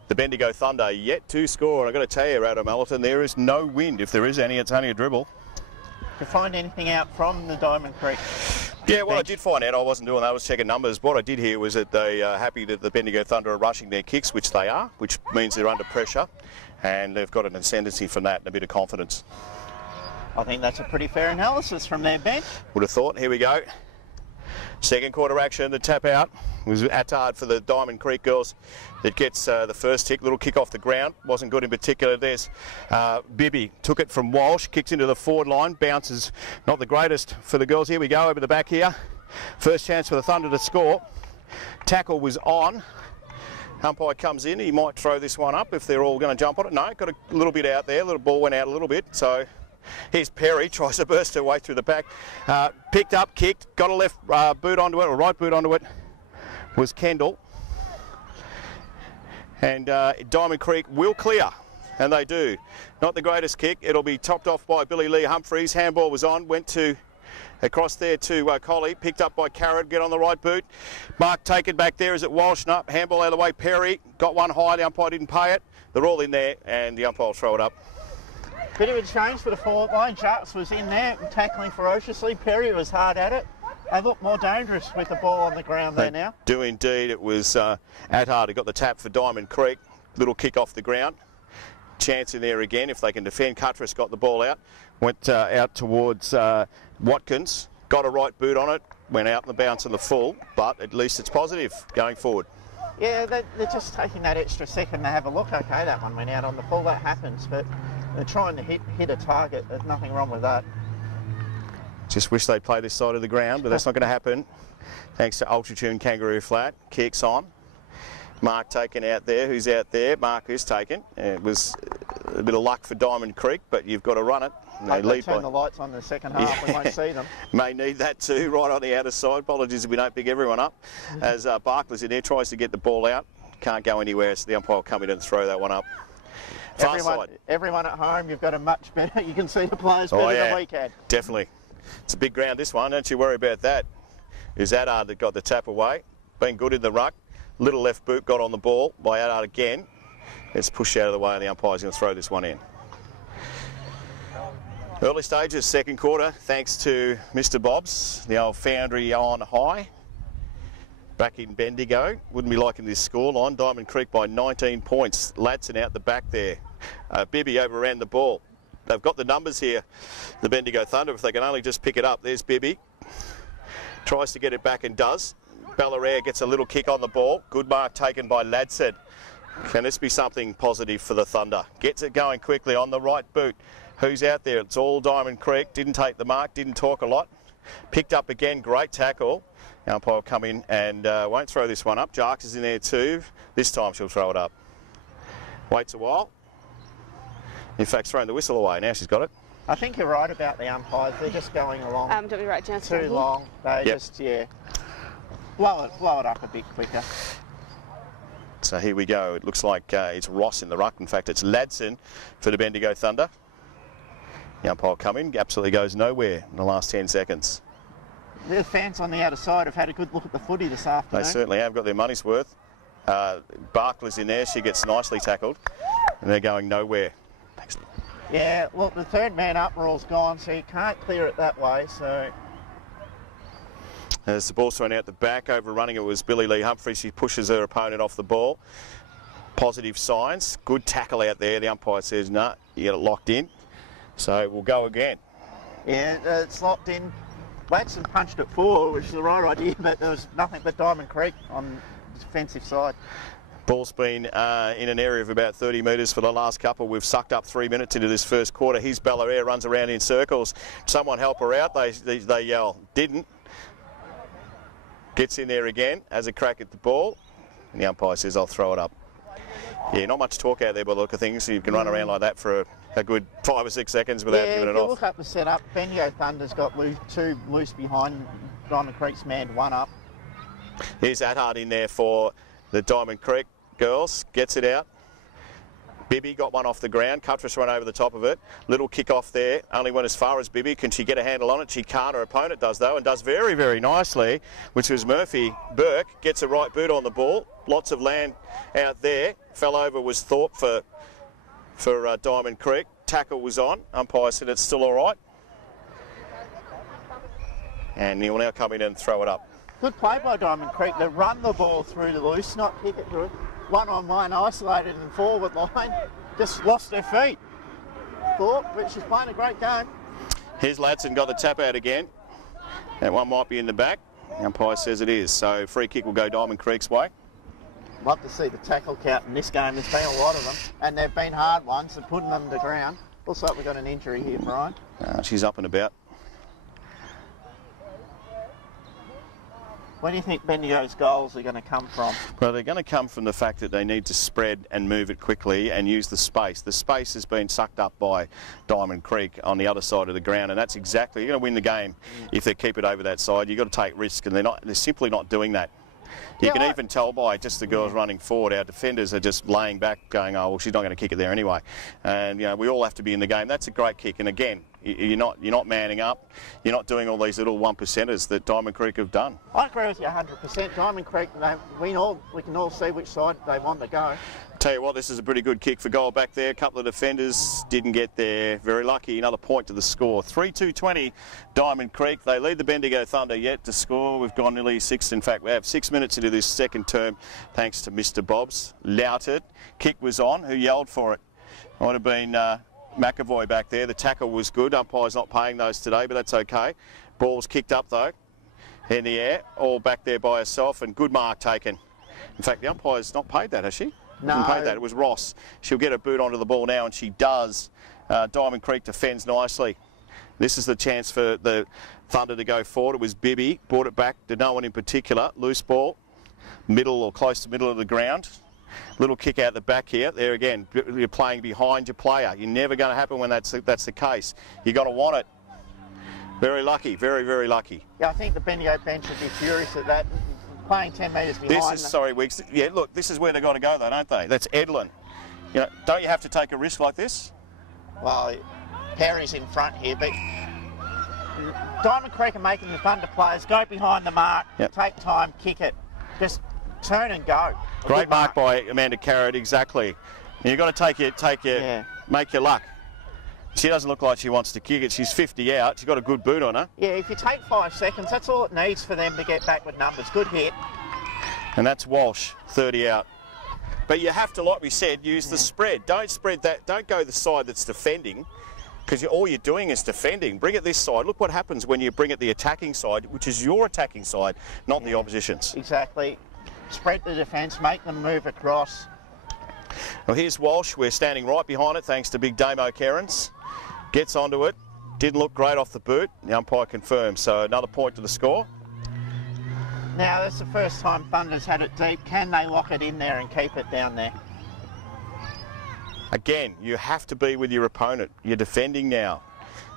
The Bendigo Thunder yet to score. I've got to tell you, Adam Allerton, there is no wind. If there is any, it's only a dribble. Did you find anything out from the Diamond Creek? Yeah, well, I did find out. I wasn't doing that. I was checking numbers. What I did hear was that they are happy that the Bendigo Thunder are rushing their kicks, which they are, which means they're under pressure, and they've got an ascendancy from that and a bit of confidence. I think that's a pretty fair analysis from their bench. Would have thought. Here we go. Second quarter action. The tap out was Attard for the Diamond Creek girls that gets the first tick. Little kick off the ground. Wasn't good in particular. There's Bibby. Took it from Walsh. Kicks into the forward line. Bounces not the greatest for the girls. Here we go over the back here. First chance for the Thunder to score. Tackle was on. Umpire comes in. He might throw this one up if they're all going to jump on it. No, got a little bit out there. Little ball went out a little bit. So here's Perry, tries to burst her way through the pack. Picked up, kicked, got a left boot onto it, or right boot onto it, was Kendall. And Diamond Creek will clear, and they do. Not the greatest kick. It'll be topped off by Billy Lee Humphreys. Handball was on, went to Across there to Collie, picked up by Carrot, get on the right boot. Mark taken back there, is it Walsh? No, handball out of the way, Perry, got one high, the umpire didn't pay it. They're all in there and the umpire will throw it up. Bit of a change for the forward line. Jarks was in there tackling ferociously. Perry was hard at it. They look more dangerous with the ball on the ground there now. Do indeed. It was Adhard who got the tap for Diamond Creek. Little kick off the ground. Chance in there again if they can defend. Cuttress got the ball out. Went out towards Watkins. Got a right boot on it. Went out in the bounce of the full. But at least it's positive going forward. Yeah, they're just taking that extra second to have a look. Okay, that one went out on the full. That happens. But they're trying to hit a target. There's nothing wrong with that. Just wish they'd play this side of the ground, but that's not going to happen. Thanks to Ultratune Kangaroo Flat. Kicks on. Mark taken out there. Who's out there? Mark is taken. It was a bit of luck for Diamond Creek, but you've got to run it. They turn the lights on the second half. Yeah. We won't see them. May need that too, right on the outer side. Apologies if we don't pick everyone up. As Barkley's in there, tries to get the ball out. Can't go anywhere, so the umpire will come in and throw that one up. Everyone at home, you've got a much better, you can see the players better than we can. Definitely. It's a big ground, this one. Don't you worry about that. It was Adhard that got the tap away. Been good in the ruck. Little left boot got on the ball by Adhard again. It's pushed out of the way and the umpire's going to throw this one in. Early stages, second quarter, thanks to Mr. Bob's, the old foundry on high. Back in Bendigo. Wouldn't be liking this scoreline. Diamond Creek by 19 points. Ladson out the back there. Bibby overran the ball. They've got the numbers here, the Bendigo Thunder, if they can only just pick it up. There's Bibby. Tries to get it back and does. Ballarat gets a little kick on the ball. Good mark taken by Ladson. Can this be something positive for the Thunder? Gets it going quickly on the right boot. Who's out there? It's all Diamond Creek. Didn't take the mark, didn't talk a lot. Picked up again, great tackle. The umpire will come in and won't throw this one up. Jarks is in there too. This time she'll throw it up. Waits a while. In fact, throwing the whistle away. Now she's got it. I think you're right about the umpires. They're just going along don't be right, too long. They just, blow it up a bit quicker. So here we go. It looks like it's Ross in the ruck. In fact, it's Ladson for the Bendigo Thunder. The umpire will come in. Absolutely goes nowhere in the last 10 seconds. The fans on the outer side have had a good look at the footy this afternoon. They certainly have got their money's worth. Barkley's in there. She gets nicely tackled. And they're going nowhere. Yeah, look, the third man up rule's gone, so you can't clear it that way. So as the ball's thrown out the back, overrunning it was Billy Lee Humphrey. She pushes her opponent off the ball. Positive signs. Good tackle out there. The umpire says, no, you get it locked in. So we'll go again. Yeah, it's locked in. Ladson punched it forward, which is the right idea, but there was nothing but Diamond Creek on the defensive side. Ball's been in an area of about 30 metres for the last couple. We've sucked up 3 minutes into this first quarter. Here's Ballarat, runs around in circles. Someone help her out. They yell, didn't. Gets in there again, has a crack at the ball. And the umpire says, I'll throw it up. Yeah, not much talk out there by the look of things. So you can run around like that for a good 5 or 6 seconds without giving it off. Look up the setup. Bendigo Thunder's got two loose behind. Diamond Creek's manned one up. Here's Adhard in there for the Diamond Creek girls. Gets it out. Bibby got one off the ground. Cuttress ran over the top of it. Little kick off there. Only went as far as Bibby. Can she get a handle on it? She can't. Her opponent does though, and does very, very nicely, which was Murphy. Burke gets a right boot on the ball. Lots of land out there. Fell over was Thorpe for Diamond Creek. Tackle was on. Umpire said it's still all right. And he'll now come in and throw it up. Good play by Diamond Creek. They run the ball through the loose, not kick it through. One-on-one, isolated and forward line. Just lost their feet. Thorpe, but she's playing a great game. Here's Ladson, got the tap out again. That one might be in the back. The umpire says it is. So free kick will go Diamond Creek's way. Love to see the tackle count in this game. There's been a lot of them, and they've been hard ones, and putting them to ground. Looks like we've got an injury here, Brian. She's up and about. Where do you think Bendigo's goals are going to come from? Well, they're going to come from the fact that they need to spread and move it quickly and use the space. The space has been sucked up by Diamond Creek on the other side of the ground, and that's exactly, you're going to win the game if they keep it over that side. You've got to take risks, and they're simply not doing that. You can even tell by just the girls running forward. Our defenders are just laying back, going, oh, well, she's not going to kick it there anyway. And, you know, we all have to be in the game. That's a great kick. And again, You're not manning up. You're not doing all these little 1%ers that Diamond Creek have done. I agree with you 100%. Diamond Creek, we can all see which side they want to go. Tell you what, this is a pretty good kick for goal back there. A couple of defenders didn't get there. Very lucky. Another point to the score. 3-2-20 Diamond Creek. They lead the Bendigo Thunder yet to score. We've gone nearly 6. In fact, we have 6 minutes into this second term thanks to Mr. Bobs. Louted. Kick was on. Who yelled for it? Might have been McAvoy back there. The tackle was good. Umpire's not paying those today, but that's okay. Ball's kicked up though. In the air. All back there by herself, and good mark taken. In fact, the umpire's not paid that, has she? No. Didn't pay that. It was Ross. She'll get her boot onto the ball now, and she does. Diamond Creek defends nicely. This is the chance for the Thunder to go forward. It was Bibby. Brought it back to no one in particular. Loose ball. Middle or close to middle of the ground. Little kick out the back here. There again, you're playing behind your player. You're never going to happen when that's the case. You've got to want it. Very lucky. Very, very lucky. Yeah, I think the Bendigo bench would be furious at that. Playing 10 metres behind. Sorry, Weeks. Yeah, look, this is where they've got to go, though, don't they? That's Edlin. You know, don't you have to take a risk like this? Well, Perry's in front here, but Diamond Creek are making the Thunder players go behind the mark, take time, kick it, just turn and go. Great mark by Amanda Carrot, exactly. And you've got to make your luck. She doesn't look like she wants to kick it. She's 50 out. She's got a good boot on her. Yeah, if you take 5 seconds, that's all it needs for them to get back with numbers. Good hit. And that's Walsh, 30 out. But you have to, like we said, use the spread. Don't spread that. Don't go the side that's defending, because all you're doing is defending. Bring it this side. Look what happens when you bring it the attacking side, which is your attacking side, not the opposition's. Exactly. Spread the defence, make them move across. Well, here's Walsh. We're standing right behind it, thanks to big Damo Kerins. Gets onto it. Didn't look great off the boot. The umpire confirms. So another point to the score. Now, that's the first time Thunder's had it deep. Can they lock it in there and keep it down there? Again, you have to be with your opponent. You're defending now.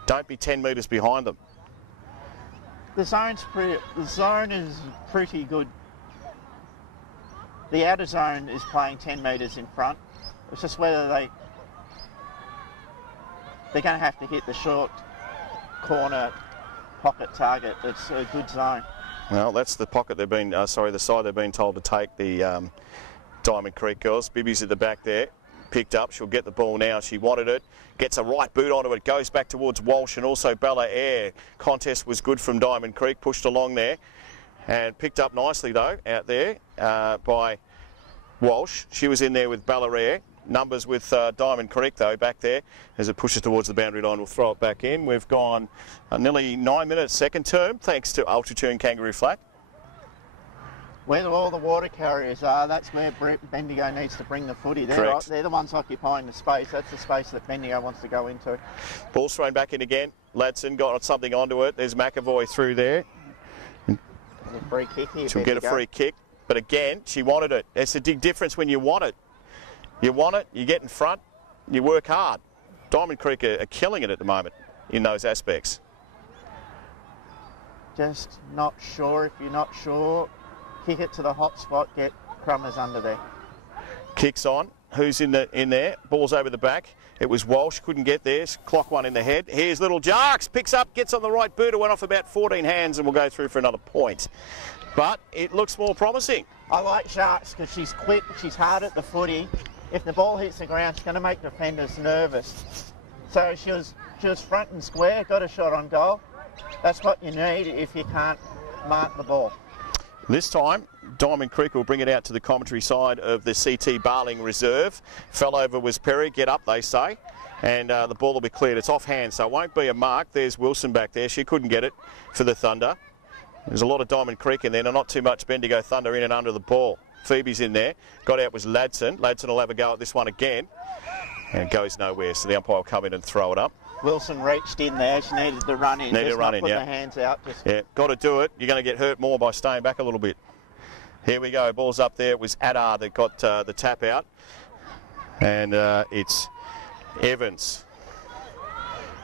Don't be 10 metres behind them. The zone is pretty good. The outer zone is playing 10 metres in front. It's just whether they're going to have to hit the short corner pocket target. It's a good zone. Well, that's the pocket they've been, the side they've been told to take, the Diamond Creek girls. Bibby's at the back there, picked up. She'll get the ball now. She wanted it. Gets a right boot onto it. Goes back towards Walsh and also Bella Air. Contest was good from Diamond Creek. Pushed along there and picked up nicely though out there by Walsh. She was in there with Bella Air. Numbers with Diamond Creek though back there as it pushes towards the boundary line. We'll throw it back in. We've gone nearly 9 minutes second term thanks to Ultratune Kangaroo Flat. Where all the water carriers are, that's where Bendigo needs to bring the footy. They're the ones occupying the space. That's the space that Bendigo wants to go into. Ball's thrown back in again. Ladson got something onto it. There's McAvoy through there. A free kick here. She'll get a free kick. But again, she wanted it. It's a big difference when you want it. You want it, you get in front, you work hard. Diamond Creek are killing it at the moment in those aspects. Just not sure. If you're not sure, kick it to the hot spot, get Crummers under there. Kicks on. Who's in there? Ball's over the back. It was Walsh, couldn't get there. Clock one in the head. Here's little Jarks, picks up, gets on the right boot. It went off about 14 hands and will go through for another point. But it looks more promising. I like Sharks because she's quick, she's hard at the footy. If the ball hits the ground, she's going to make defenders nervous. So she was front and square, got a shot on goal. That's what you need if you can't mark the ball. This time, Diamond Creek will bring it out to the commentary side of the CT Barling Reserve. Fell over was Perry, get up they say, and the ball will be cleared. It's off hand, so it won't be a mark. There's Wilson back there, she couldn't get it for the Thunder. There's a lot of Diamond Creek in there, not too much Bendigo Thunder in and under the ball. Phoebe's in there, got out was Ladson. Ladson will have a go at this one again, and it goes nowhere, so the umpire will come in and throw it up. Wilson reached in there, she needed to run in. Needed to run in, put the hands out. Yeah, got to do it. You're going to get hurt more by staying back a little bit. Here we go, ball's up there. It was Adar that got the tap out, and it's Evans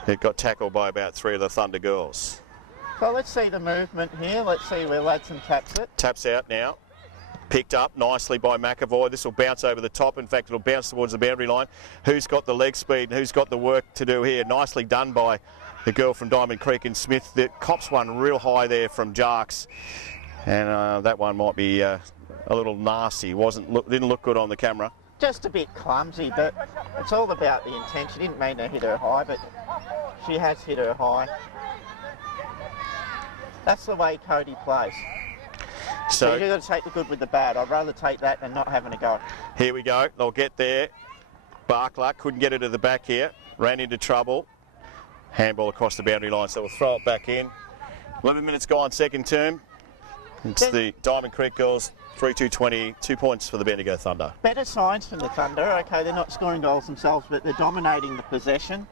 that got tackled by about 3 of the Thunder girls. So let's see the movement here. Let's see where Ladson taps it. Taps out now. Picked up nicely by McAvoy. This will bounce over the top. In fact, it'll bounce towards the boundary line. Who's got the leg speed and who's got the work to do here? Nicely done by the girl from Diamond Creek and Smith, that cops one real high there from Jarks, and that one might be a little nasty. Didn't look good on the camera. Just a bit clumsy, but it's all about the intent. She didn't mean to hit her high, but she has hit her high. That's the way Cody plays. So you've got to take the good with the bad. I'd rather take that than not having a go. Here we go. They'll get there. Barkler couldn't get it to the back here. Ran into trouble. Handball across the boundary line, so we'll throw it back in. 11 minutes gone, second term. It's the Diamond Creek girls, 3-2-20, 2 points for the Bendigo Thunder. Better signs from the Thunder. Okay, they're not scoring goals themselves, but they're dominating the possession.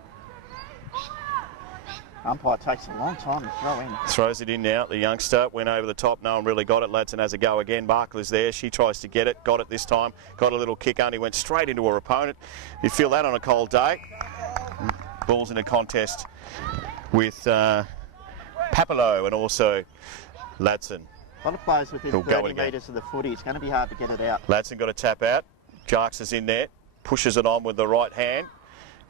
Umpire takes a long time to throw in. Throws it in now. The youngster went over the top. No one really got it. Ladson has a go again. Barkler's there. She tries to get it. Got it this time. Got a little kick. Only went straight into her opponent. You feel that on a cold day. Ball's in a contest with Papalo and also Ladson. A lot of players within 30 metres of the footy. It's going to be hard to get it out. Ladson got a tap out. Jarks is in there. Pushes it on with the right hand.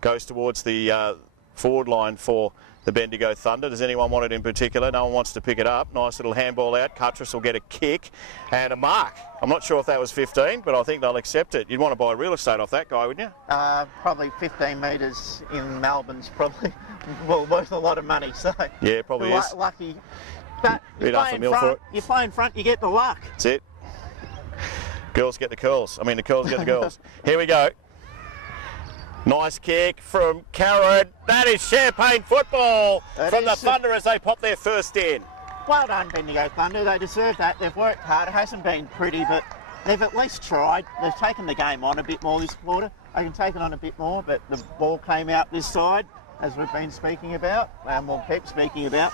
Goes towards the forward line for the Bendigo Thunder. Does anyone want it in particular? No one wants to pick it up. Nice little handball out. Cuttress will get a kick and a mark. I'm not sure if that was 15, but I think they'll accept it. You'd want to buy real estate off that guy, wouldn't you? Probably 15 metres in Melbourne's probably worth a lot of money. So yeah, probably is. Lucky. But you play in front, you get the luck. That's it. Girls get the curls. I mean, the curls get the girls. Here we go. Nice kick from Karen. That is champagne football from the Thunder as they pop their first in. Well done, Bendigo Thunder. They deserve that. They've worked hard. It hasn't been pretty, but they've at least tried. They've taken the game on a bit more this quarter. They can take it on a bit more, but the ball came out this side, as we've been speaking about, and we'll keep speaking about,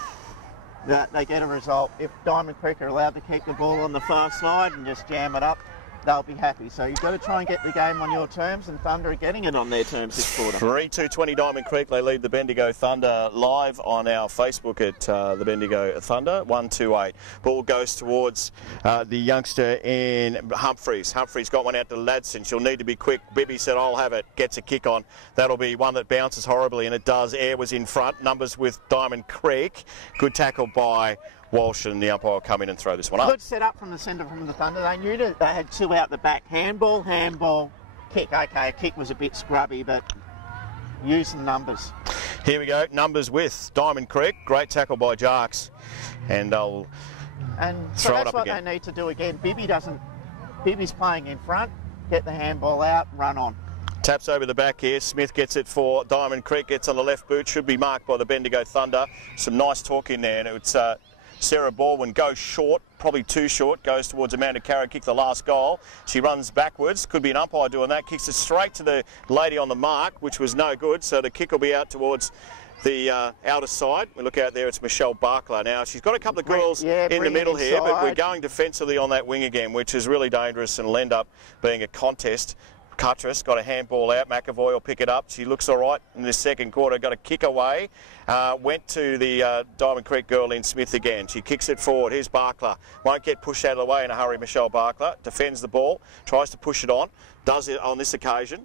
that they get a result. If Diamond Creek are allowed to keep the ball on the far side and just jam it up, they'll be happy. So you've got to try and get the game on your terms, and Thunder are getting it on their terms this quarter. 3-2-20 Diamond Creek. They lead the Bendigo Thunder live on our Facebook at the Bendigo Thunder. 1-2-8. Ball goes towards the youngster in Humphreys. Humphreys got one out to Ladson. She'll need to be quick. Bibby said, I'll have it. Gets a kick on. That'll be one that bounces horribly, and it does. Air was in front. Numbers with Diamond Creek. Good tackle by Walsh, and the umpire will come in and throw this one up. Good set up from the centre from the Thunder. They knew that they had two out the back. Handball, kick. Okay, a kick was a bit scrubby, but use the numbers. Here we go. Numbers with Diamond Creek. Great tackle by Jarks. And they'll throw it up again. So that's what they need to do again. Bibby's playing in front. Get the handball out, run on. Taps over the back here. Smith gets it for Diamond Creek. Gets on the left boot. Should be marked by the Bendigo Thunder. Some nice talk in there. And it's Sarah Baldwin goes short, probably too short, goes towards Amanda Carrot, kick the last goal. She runs backwards, could be an umpire doing that, kicks it straight to the lady on the mark, which was no good, so the kick will be out towards the outer side. We look out there, it's Michelle Barkler. Now, she's got a couple of girls in the middle here, but we're going defensively on that wing again, which is really dangerous and will end up being a contest. Cuttress got a handball out. McAvoy will pick it up. She looks all right in the second quarter. Got a kick away. Went to the Diamond Creek girl in Smith again. She kicks it forward. Here's Barkler. Won't get pushed out of the way in a hurry. Michelle Barkler defends the ball. Tries to push it on. Does it on this occasion.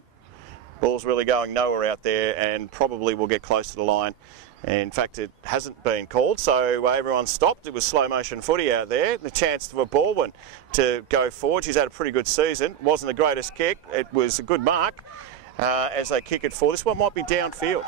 Ball's really going nowhere out there and probably will get close to the line. In fact, it hasn't been called, so everyone stopped. It was slow motion footy out there. The chance for Baldwin to go forward. She's had a pretty good season. Wasn't the greatest kick. It was a good mark as they kick it forward. This one might be downfield.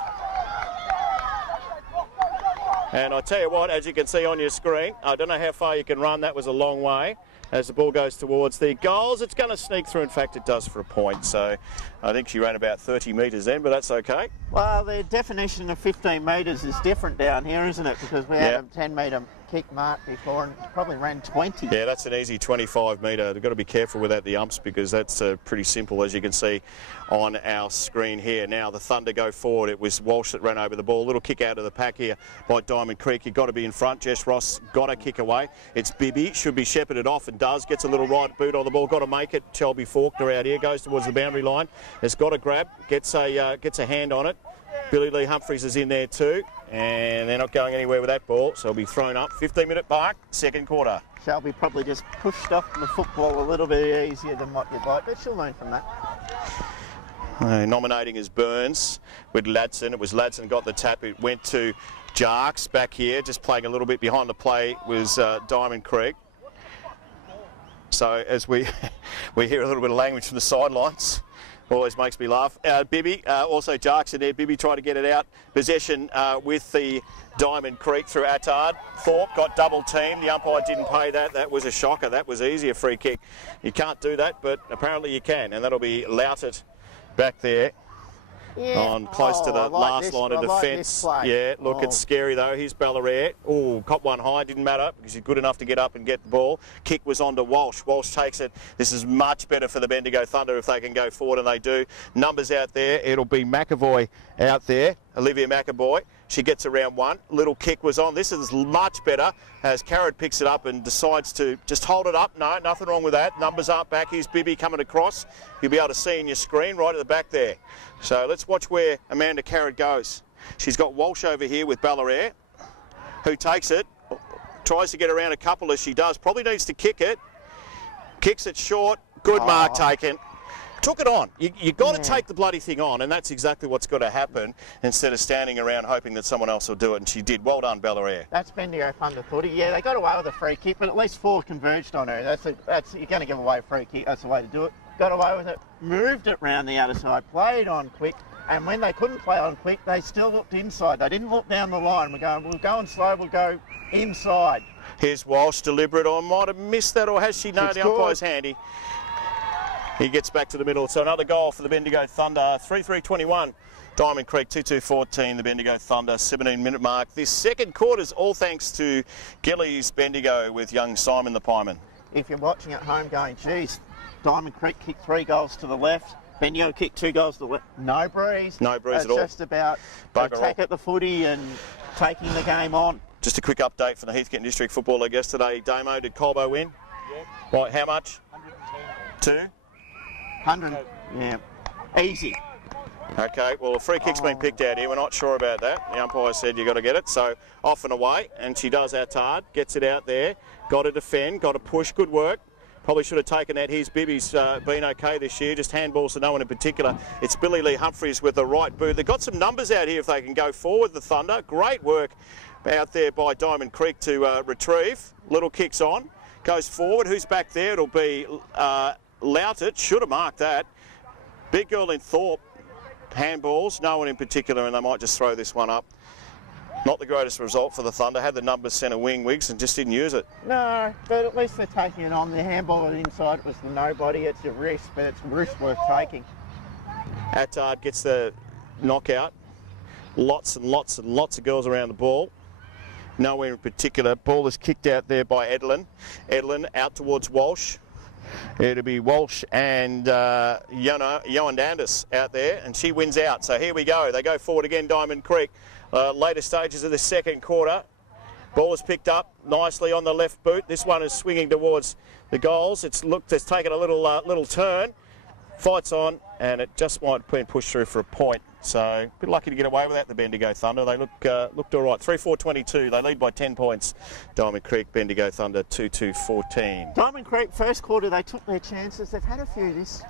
And I tell you what, as you can see on your screen, I don't know how far you can run. That was a long way. As the ball goes towards the goals, it's going to sneak through. In fact, it does for a point. So I think she ran about 30 metres then, but that's okay. Well, the definition of 15 metres is different down here, isn't it? Because we had a 10-metre kick mark before and probably ran 20. Yeah, that's an easy 25 metre. They've got to be careful with that, the umps, because that's pretty simple, as you can see on our screen here. Now the Thunder go forward. It was Walsh that ran over the ball. Little kick out of the pack here by Diamond Creek. You've got to be in front. Jess Ross got a kick away. It's Bibby. Should be shepherded off and does. Gets a little right boot on the ball. Got to make it. Shelby Faulkner out here. Goes towards the boundary line. Has got a grab. Gets a hand on it. Billy Lee Humphreys is in there too. And they're not going anywhere with that ball, so it'll be thrown up. 15-minute mark, second quarter. Shelby probably just pushed off the football a little bit easier than what you'd like, but she'll learn from that. Nominating is Burns with Ladson. It was Ladson got the tap. It went to Jarks back here, just playing a little bit behind the play was Diamond Creek. So as we hear a little bit of language from the sidelines, always makes me laugh. Bibby, also Jarks in there. Bibby tried to get it out. Possession with the Diamond Creek through Attard. Thorpe got double teamed. The umpire didn't pay that. That was a shocker. That was easy, a free kick. You can't do that, but apparently you can, and that'll be Loutet back there. Yeah. On close to the last line of defence. Yeah, look, it's scary though. Here's Ballarat. Oh, caught one high, didn't matter because he's good enough to get up and get the ball. Kick was on to Walsh. Walsh takes it. This is much better for the Bendigo Thunder if they can go forward, and they do. Numbers out there. It'll be McAvoy out there. Olivia McAvoy. She gets around one. Little kick was on. This is much better as Carrot picks it up and decides to just hold it up. No, nothing wrong with that. Numbers up back. Here's Bibby coming across. You'll be able to see in your screen right at the back there. So let's watch where Amanda Carrot goes. She's got Walsh over here with Ballarat, who takes it, tries to get around a couple as she does. Probably needs to kick it. Kicks it short. Good mark taken. Took it on. You got to take the bloody thing on, and that's exactly what's got to happen instead of standing around hoping that someone else will do it, and she did. Well done, Ballarat. That's Bendigo Thunder footy. Yeah, they got away with a free kick, but at least 4 converged on her. That's you're going to give away a free kick. That's the way to do it. Got away with it, moved it round the other side, played on quick, and when they couldn't play on quick, they still looked inside. They didn't look down the line. We're going slow, we'll go inside. Here's Walsh, deliberate. I might have missed that, or has she? No, the umpire's handy. He gets back to the middle. So another goal for the Bendigo Thunder. 3-3-21. Diamond Creek 2-2-14. The Bendigo Thunder 17-minute mark. This second quarter's all thanks to Gillies Bendigo with young Simon the Pieman. If you're watching at home going, geez, Diamond Creek kicked 3 goals to the left. Bendigo kicked 2 goals to the left. No breeze. No breeze at all. It's just about attack at the footy and taking the game on. Just a quick update from the Heathcote District Football League yesterday. Damo, did Colbo win? Yeah. Right, how much? 110. 2? 100. Yeah. Easy. Okay, well, a free kick's been picked out here. We're not sure about that. The umpire said you got to get it, so off and away, and she does Attard, gets it out there, got to defend, got to push, good work. Probably should have taken that. Here's Bibby's been okay this year, just handballs to no one in particular. It's Billy Lee Humphries with the right boot. They've got some numbers out here if they can go forward, the Thunder. Great work out there by Diamond Creek to retrieve. Little kicks on, goes forward. Who's back there? It'll be Loutet. Should have marked that. Big girl in Thorpe. Handballs, no one in particular, and they might just throw this one up. Not the greatest result for the Thunder. Had the numbers centre wing, Wiggs, and just didn't use it. No, but at least they're taking it on. The handball inside, it was the nobody. It's a risk, but it's a risk worth taking. Attard gets the knockout. Lots and lots and lots of girls around the ball. Nowhere in particular. Ball is kicked out there by Edlin. Edlin out towards Walsh. It'll be Walsh and Johan Dandis out there, and she wins out. So here we go. They go forward again, Diamond Creek. Later stages of the second quarter. Ball is picked up nicely on the left boot. This one is swinging towards the goals. It's taken a little turn. Fights on, and it just might have been pushed through for a point. So a bit lucky to get away with that, the Bendigo Thunder. They looked all right. 3-4-22. They lead by 10 points. Diamond Creek, Bendigo Thunder 2-2-14. Diamond Creek, first quarter, they took their chances. They've had a few of this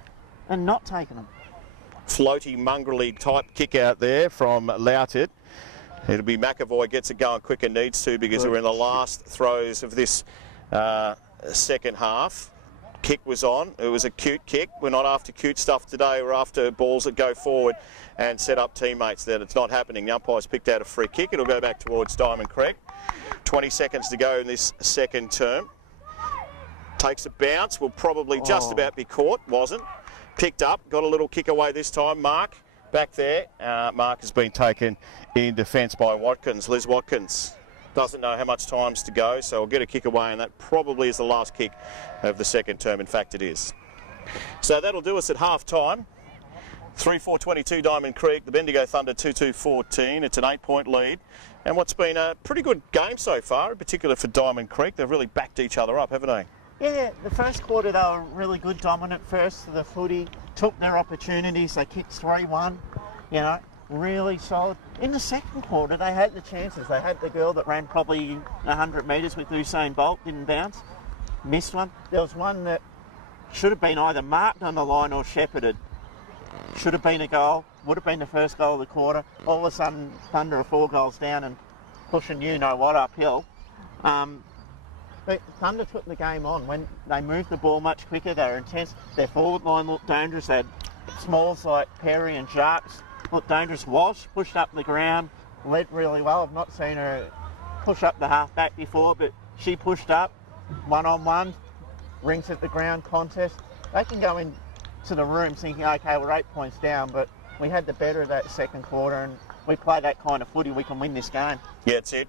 and not taken them. Floaty, mongrelly type kick out there from Loutet. It'll be McAvoy gets it going quick and needs to because we're in the last throes of this second half. Kick was on. It was a cute kick. We're not after cute stuff today. We're after balls that go forward and set up teammates. That it's not happening. The umpire's picked out a free kick. It'll go back towards Diamond Creek. 20 seconds to go in this second term. Takes a bounce. Will probably just about be caught. Wasn't. Picked up. Got a little kick away this time. Mark back there. Mark has been taken in defence by Watkins. Liz Watkins. Doesn't know how much time's to go, so we'll get a kick away, and that probably is the last kick of the second term. In fact, it is. So that'll do us at half-time. 3-4-22 Diamond Creek, the Bendigo Thunder 2-2-14. It's an 8-point lead. And what's been a pretty good game so far, in particular for Diamond Creek. They've really backed each other up, haven't they? Yeah, the first quarter they were really good, dominant first to the footy, took their opportunities, they kicked 3-1, really solid. In the second quarter, they had the chances. They had the girl that ran probably 100 metres with Usain Bolt, didn't bounce, missed one. There was one that should have been either marked on the line or shepherded. Should have been a goal, would have been the first goal of the quarter. All of a sudden, Thunder are 4 goals down and pushing you-know-what uphill. But Thunder took the game on. When they moved the ball much quicker, they were intense. Their forward line looked dangerous. They had smalls like Perry and Jacques looked dangerous. Walsh pushed up the ground, led really well. I've not seen her push up the half-back before, but she pushed up, one-on-one, rings at the ground contest. They can go into the room thinking, okay, we're 8 points down, but we had the better of that second quarter, and we play that kind of footy, we can win this game. Yeah, that's it.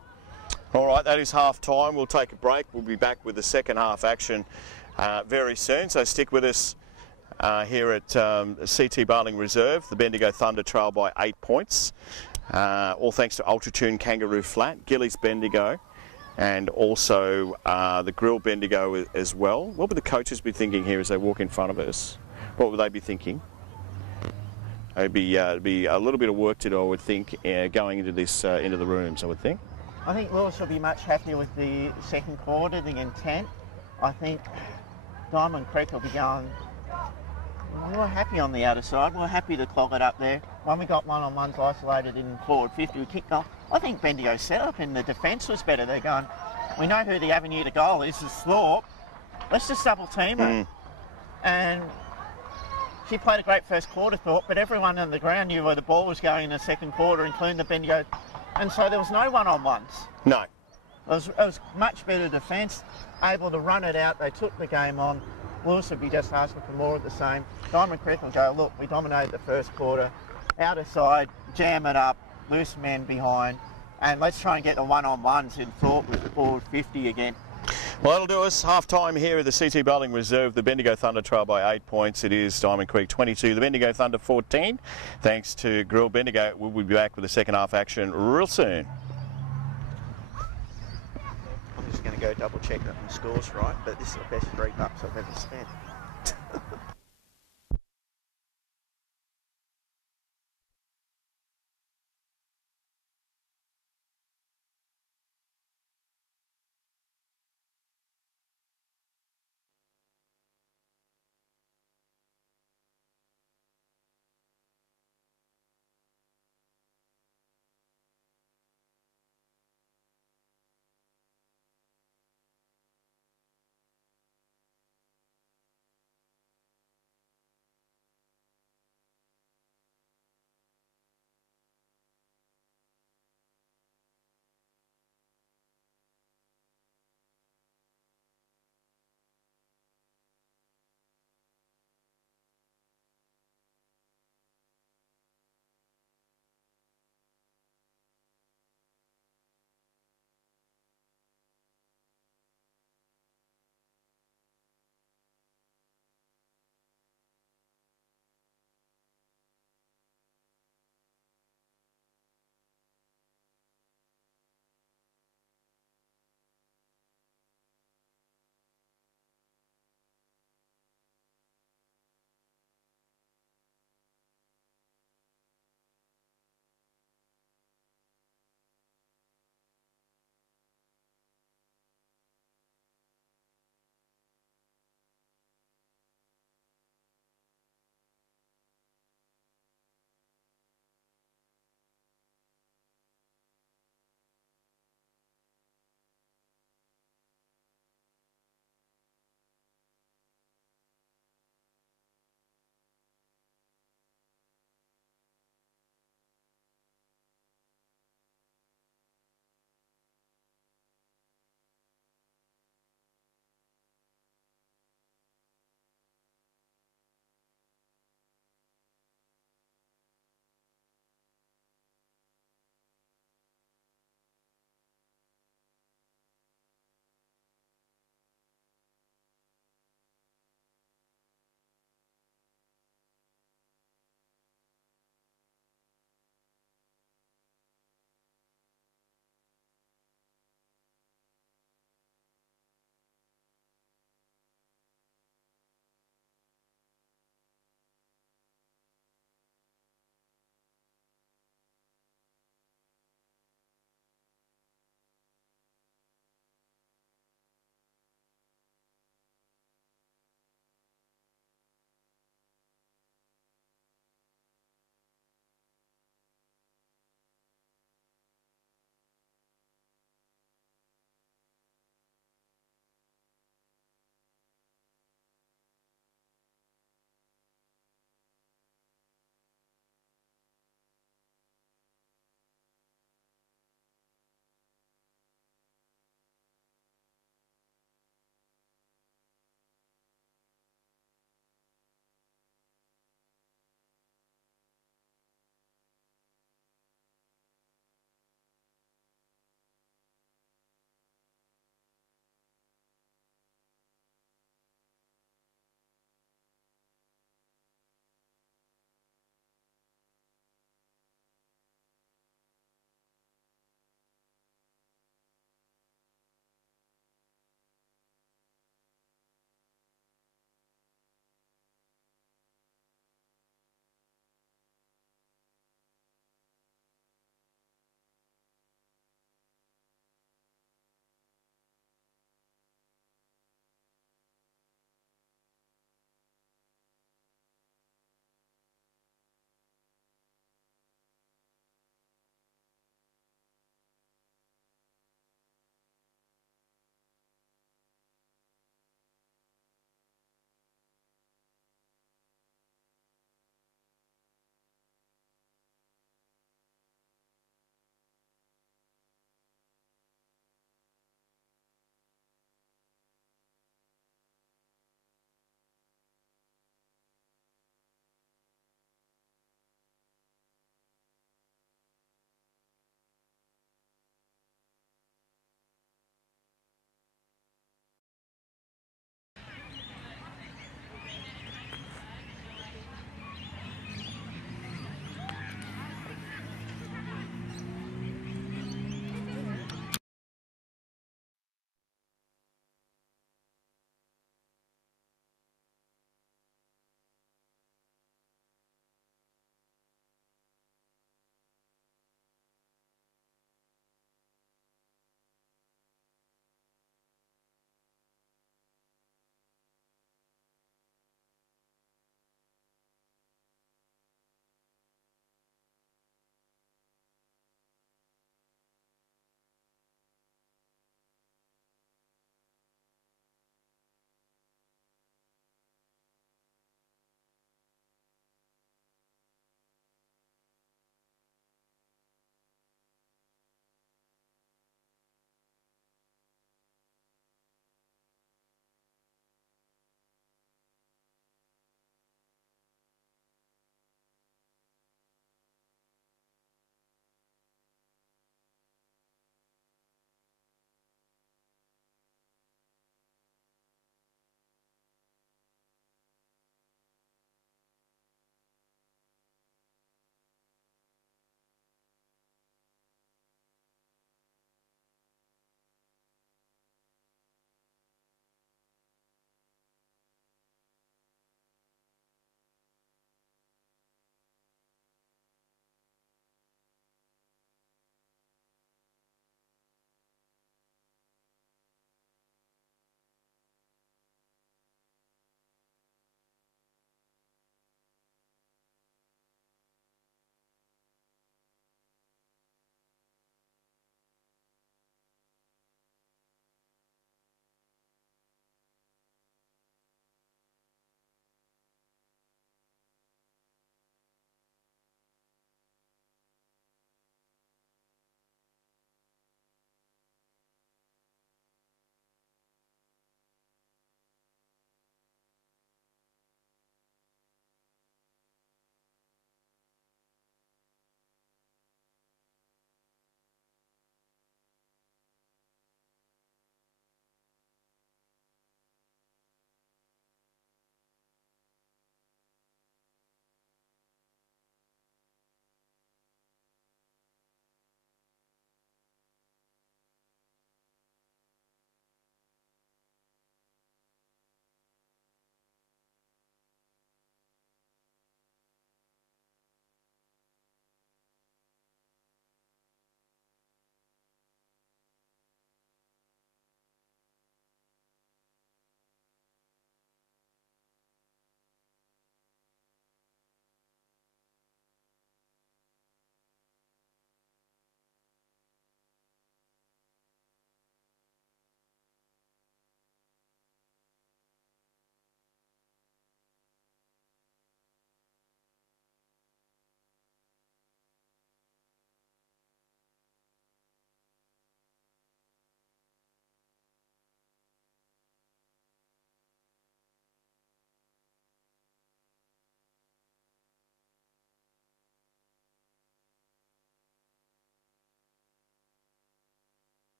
All right, that is half time. We'll take a break. We'll be back with the second half action very soon. So stick with us here at CT Barling Reserve. The Bendigo Thunder trail by 8 points. All thanks to Ultratune Kangaroo Flat, Gillies Bendigo, and also the Grill Bendigo as well. What would the coaches be thinking here as they walk in front of us? What would they be thinking? It'd be a little bit of work to do, I would think, going into this into the rooms, I would think. I think Lewis will be much happier with the second quarter, the intent. I think Diamond Creek will be going, we were happy on the outer side, we were happy to clog it up there. When we got one-on-ones isolated in forward 50, we kicked off. I think Bendigo's setup in the defence was better. They're going, we know who the avenue to goal is Thorpe. Let's just double team her. And she played a great first quarter, Thorpe, but everyone on the ground knew where the ball was going in the second quarter, including the Bendigo. And so there was no one-on-ones. No. It was much better defence, able to run it out. They took the game on. Lewis would be just asking for more of the same. Diamond Creek will go, look, we dominated the first quarter. Outer side, jam it up, loose men behind, and let's try and get the one-on-ones in Thorpe with the forward 50 again. Well, that'll do us. Half time here at the CT Barling Reserve. The Bendigo Thunder trail by 8 points. It is Diamond Creek 22, the Bendigo Thunder 14. Thanks to Grill Bendigo. We'll be back with the second half action real soon. I'm just going to go double check that the score's right, but this is the best $3 I've ever spent.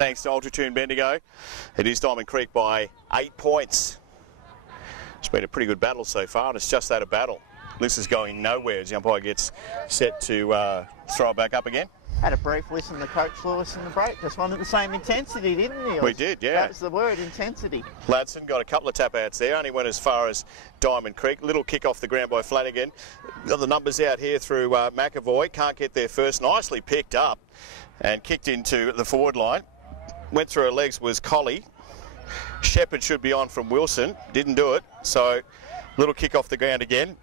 Thanks to Ultratune Bendigo. It is Diamond Creek by 8 points. It's been a pretty good battle so far, and it's just that, a battle. This is going nowhere as the umpire gets set to throw it back up again. Had a brief listen to Coach Lewis in the break. Just wanted the same intensity, didn't he? We did, yeah. That's the word, intensity. Ladson got a couple of tap outs there, only went as far as Diamond Creek. Little kick off the ground by Flanagan. Got the numbers out here through McAvoy. Can't get there first. Nicely picked up and kicked into the forward line. Went through her legs was Collie. Shepherd should be on from Wilson. Didn't do it. So little kick off the ground again.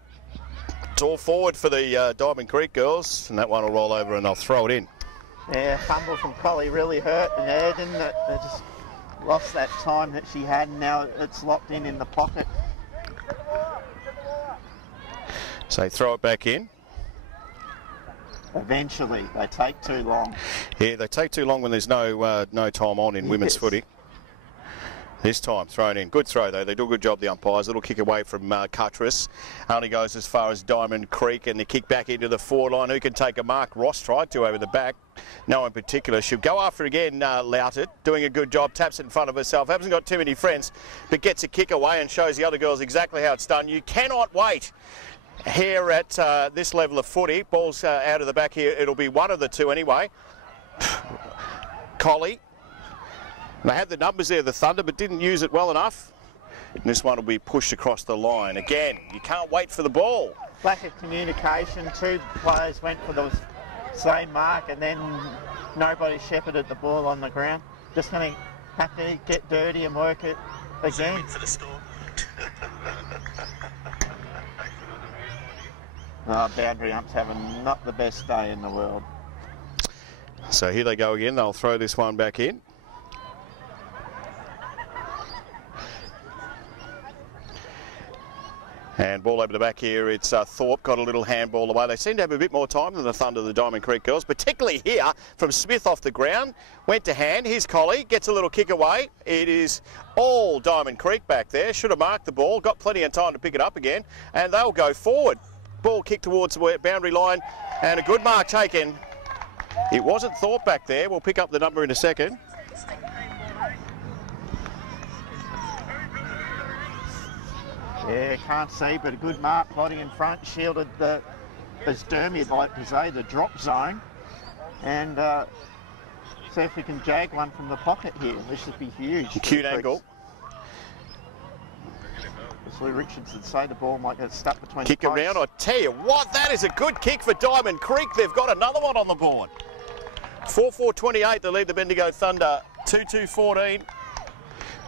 It's all forward for the Diamond Creek girls, and that one will roll over and they'll throw it in. Yeah, fumble from Collie really hurt in there, didn't it? They just lost that time that she had, and now it's locked in the pocket. So they throw it back in. Eventually, they take too long. Yeah, they take too long when there's no time on in women's footy. This time thrown in. Good throw though. They do a good job, the umpires. Little kick away from Cuttress. Only goes as far as Diamond Creek, and the kick back into the forward line. Who can take a mark? Ross tried to over the back. No in particular. She'll go after again, Louted. Doing a good job. Taps it in front of herself. Hasn't got too many friends, but gets a kick away and shows the other girls exactly how it's done. You cannot wait here at this level of footy. Ball's out of the back here. It'll be one of the two anyway. Collie. They had the numbers there, the Thunder, but didn't use it well enough. And this one will be pushed across the line. Again, you can't wait for the ball. Lack of communication. Two players went for the same mark, and then nobody shepherded the ball on the ground. Just going to have to get dirty and work it again. Boundary umps having not the best day in the world. So here they go again. They'll throw this one back in. And ball over the back here, it's Thorpe got a little handball away. They seem to have a bit more time than the Thunder, the Diamond Creek girls, particularly here from Smith off the ground. Went to hand, here's Collie, gets a little kick away. It is all Diamond Creek back there. Should have marked the ball, got plenty of time to pick it up again, and they'll go forward. Ball kicked towards the boundary line, and a good mark taken. It wasn't Thorpe back there. We'll pick up the number in a second. Yeah, can't see, but a good mark, body in front, shielded the, as Dermy'd like to say, the drop zone. And see if we can jag one from the pocket here. This should be huge. Cute angle. As Lou Richards would say, the ball might get stuck between Kick the posts. around, I tell you what, that is a good kick for Diamond Creek. They've got another one on the board. 4-4-28, they lead the Bendigo Thunder 2-2-14.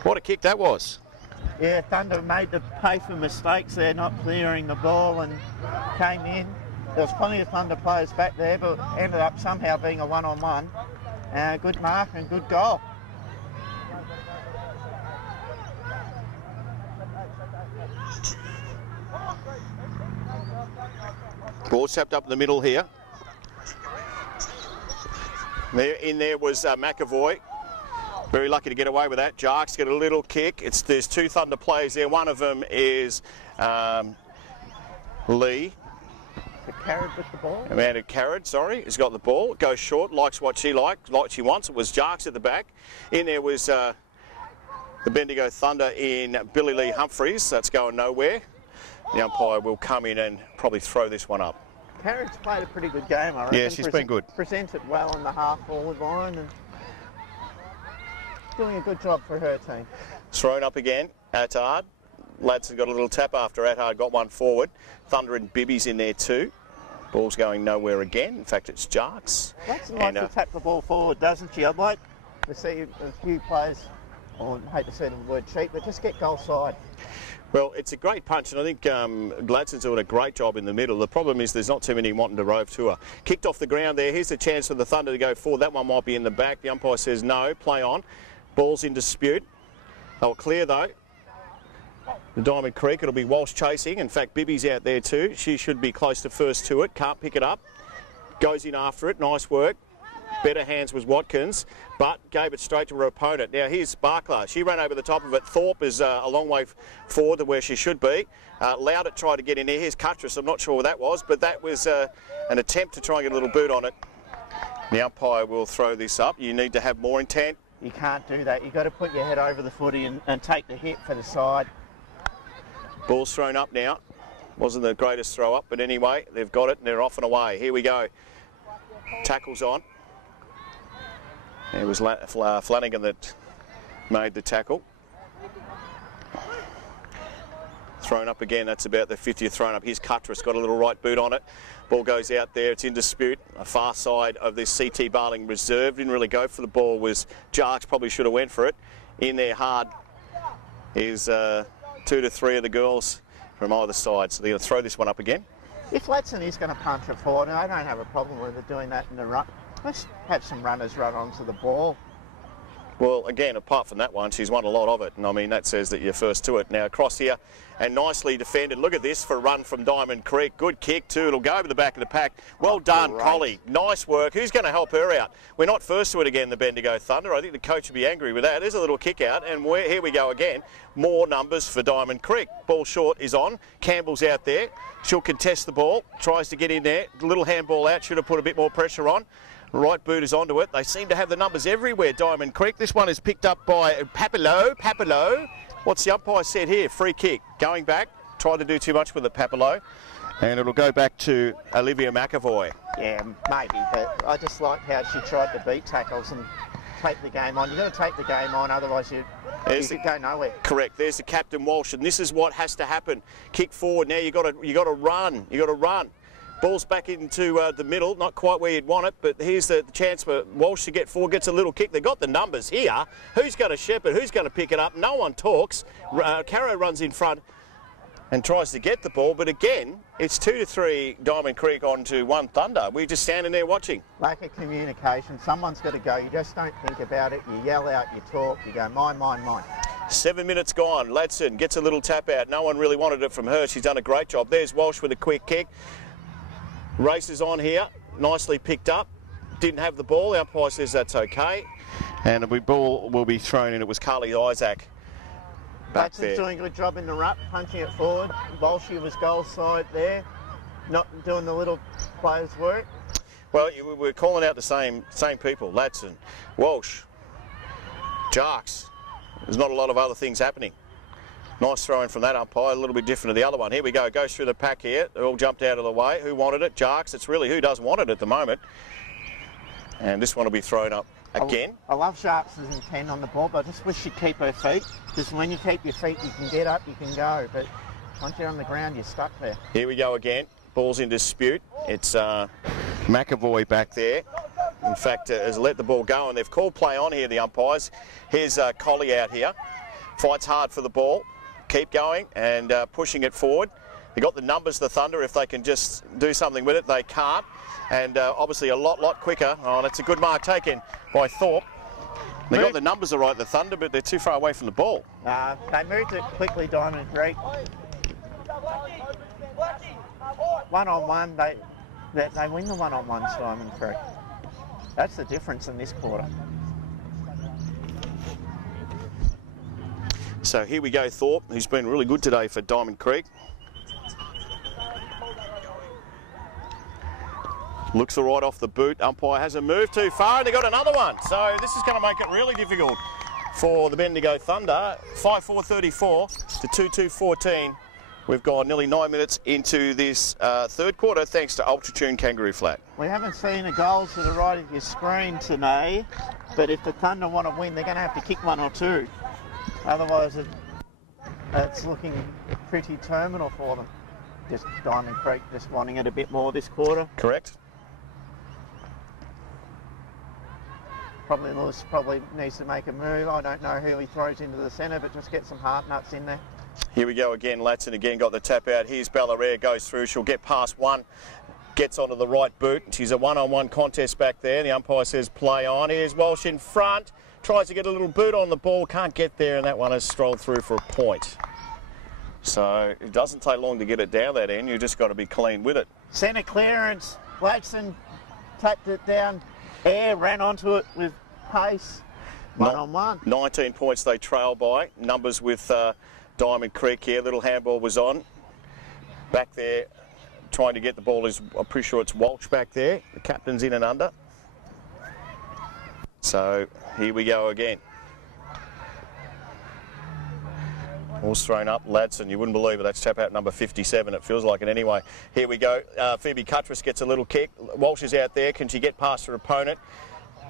What a kick that was. Yeah, Thunder made the pay for mistakes there, not clearing the ball, and came in. There was plenty of Thunder players back there, but ended up somehow being a one-on-one. Good mark and good goal. Ball tapped up in the middle here. In there was McAvoy. Very lucky to get away with that. Jarks get a little kick. There's two Thunder players there. One of them is Lee. Carrad with the ball. Amanda Carrad, sorry, has got the ball. Goes short, likes what she likes, like she wants. It was Jarks at the back. In there was the Bendigo Thunder in Billy Lee Humphries. That's going nowhere. The umpire will come in and probably throw this one up. Carrad's played a pretty good game, I reckon. Yeah, she's been good. Presented well in the half-forward line and doing a good job for her team. Thrown up again, Attard. Ladson got a little tap after Attard got one forward. Thunder and Bibby's in there too. Ball's going nowhere again. In fact, it's Jarks. Ladson likes to tap the ball forward, doesn't she? I'd like to see a few players, I hate to say the word cheap, but just get goal side. Well, it's a great punch, and I think Gladson's doing a great job in the middle. The problem is there's not too many wanting to rove to her. Kicked off the ground there. Here's the chance for the Thunder to go forward. That one might be in the back. The umpire says no, play on. Ball's in dispute. They'll clear though. The Diamond Creek, it'll be Walsh chasing. In fact, Bibby's out there too. She should be close to first to it. Can't pick it up. Goes in after it. Nice work. Better hands was Watkins, but gave it straight to her opponent. Now here's Sparkler. She ran over the top of it. Thorpe is a long way forward to where she should be. Loudet tried to get in there. Here's Cuttress. I'm not sure what that was, but that was an attempt to try and get a little boot on it. The umpire will throw this up. You need to have more intent. You can't do that. You've got to put your head over the footy and take the hit for the side. Ball's thrown up now. Wasn't the greatest throw up, but anyway, they've got it and they're off and away. Here we go. Tackle's on. It was Flanagan that made the tackle. Thrown up again, that's about the 50th thrown up. Here's Cuttress, got a little right boot on it. Ball goes out there, it's in dispute. A far side of this CT Barling reserve. Didn't really go for the ball, was Jarks, probably should have went for it. In there hard is 2 to 3 of the girls from either side. So they're going to throw this one up again. If Ladson is going to punch it forward, I don't have a problem with it doing that in the run. Let's have some runners run onto the ball. Well, again, apart from that one, she's won a lot of it. And I mean, that says that you're first to it. Now, across here, and nicely defended. Look at this for a run from Diamond Creek. Good kick, too. It'll go over the back of the pack. Well done, great. Collie. Nice work. Who's going to help her out? We're not first to it again, the Bendigo Thunder. I think the coach would be angry with that. There's a little kick out, and here we go again. More numbers for Diamond Creek. Ball short is on. Campbell's out there. She'll contest the ball. Tries to get in there. Little handball out. Should have put a bit more pressure on. Right boot is onto it. They seem to have the numbers everywhere, Diamond Creek. This one is picked up by Papilo. What's the umpire said here? Free kick. Going back. Tried to do too much with the Papilo. And it'll go back to Olivia McAvoy. Yeah, maybe, but I just like how she tried to beat tackles and take the game on. You've got to take the game on, otherwise you could go nowhere. Correct. There's the Captain Walsh, and this is what has to happen. Kick forward. Now you got to run. You got to run. Ball's back into the middle, not quite where you'd want it, but here's the chance for Walsh to get forward, gets a little kick. They've got the numbers here. Who's going to shepherd? Who's going to pick it up? No one talks. Caro runs in front and tries to get the ball, but again, it's 2 to 3 Diamond Creek on to 1 Thunder. We're just standing there watching. Lack of communication. Someone's got to go. You just don't think about it. You yell out, you talk, you go, mine, mine, mine. 7 minutes gone. Ladson gets a little tap out. No one really wanted it from her. She's done a great job. There's Walsh with a quick kick. Race is on here, nicely picked up. Didn't have the ball, the umpire says that's okay. And the ball will be thrown in. It was Carly Isaac back there. Ladson's doing a good job in the ruck, punching it forward. Walshy was goal side there, not doing the little players' work. Well, we're calling out the same people. Ladson, Walsh, Jarks. There's not a lot of other things happening. Nice throwing from that umpire, a little bit different to the other one. Here we go, goes through the pack here. They all jumped out of the way. Who wanted it? Jarks. It's really who doesn't want it at the moment. And this one will be thrown up again. I love Sharks' intent on the ball, but I just wish she'd keep her feet. Because when you keep your feet, you can get up, you can go. But once you're on the ground, you're stuck there. Here we go again. Ball's in dispute. It's McAvoy back there. In fact, has let the ball go, and they've called play on here, the umpires. Here's Collie out here. Fights hard for the ball. Keep going and pushing it forward. They've got the numbers, the Thunder. If they can just do something with it, they can't. And obviously a lot quicker. Oh, that's a good mark taken by Thorpe. They got the numbers all right, the Thunder, but they're too far away from the ball. They moved it quickly, Diamond Creek. One-on-one, they win the one-on-ones, Diamond Creek. That's the difference in this quarter. So here we go, Thorpe, who's been really good today for Diamond Creek. Looks all right off the boot. Umpire hasn't moved too far, and they got another one. So this is going to make it really difficult for the Bendigo Thunder. 5-4-34 to 2-2-14. We've gone nearly 9 minutes into this third quarter, thanks to Ultratune Kangaroo Flat. We haven't seen a goal to the right of your screen today, but if the Thunder want to win, they're going to have to kick 1 or 2. Otherwise, it's looking pretty terminal for them. Just Diamond Creek just wanting it a bit more this quarter. Correct. Lewis probably needs to make a move. I don't know who he throws into the centre, but just get some hard nuts in there. Here we go again. Ladson again got the tap out. Here's Ballarat, goes through. She'll get past one. Gets onto the right boot. She's a one-on-one contest back there. The umpire says play on. Here's Walsh in front. Tries to get a little boot on the ball. Can't get there, and that one has strolled through for a point. So it doesn't take long to get it down that end. You've just got to be clean with it. Centre clearance. Ladson tapped it down. Air ran onto it with pace. One-on-one. 19 points they trail by. Numbers with Diamond Creek here. Little handball was on. Back there trying to get the ball is, I'm pretty sure it's Walsh back there. The captain's in and under. So here we go again. Ball's thrown up, Ladson, you wouldn't believe it, that's tap out number 57, it feels like it anyway. Here we go, Phoebe Cuttress gets a little kick, Walsh is out there, can she get past her opponent?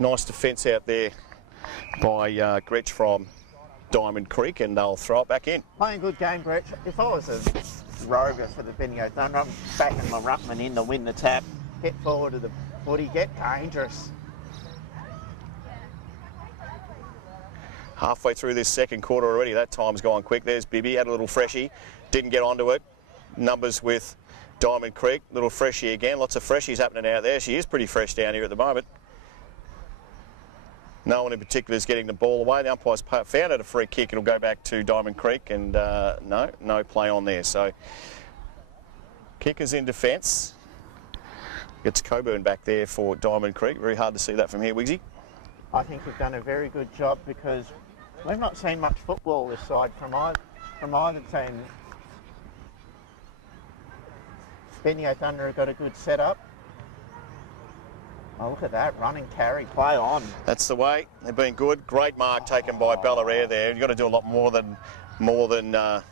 Nice defence out there by Gretsch from Diamond Creek, and they'll throw it back in. Playing good game, Gretsch. If I was a rover for the Bendigo Thunder, I'm backing my ruckman in to win the tap, get forward to the footy, get dangerous. Halfway through this second quarter already, that time's gone quick. There's Bibby, had a little freshie, didn't get onto it. Numbers with Diamond Creek, little freshie again. Lots of freshies happening out there. She is pretty fresh down here at the moment. No one in particular is getting the ball away. The umpire's found it a free kick. It'll go back to Diamond Creek, and no play on there. So kickers in defence. Gets Coburn back there for Diamond Creek. Very hard to see that from here, Wiggsy. I think we've done a very good job because we've not seen much football this side from either team. Bendigo Thunder have got a good setup. Oh, look at that, running carry, play on. That's the way. They've been good. Great mark taken by Ballarat there. You've got to do a lot more than her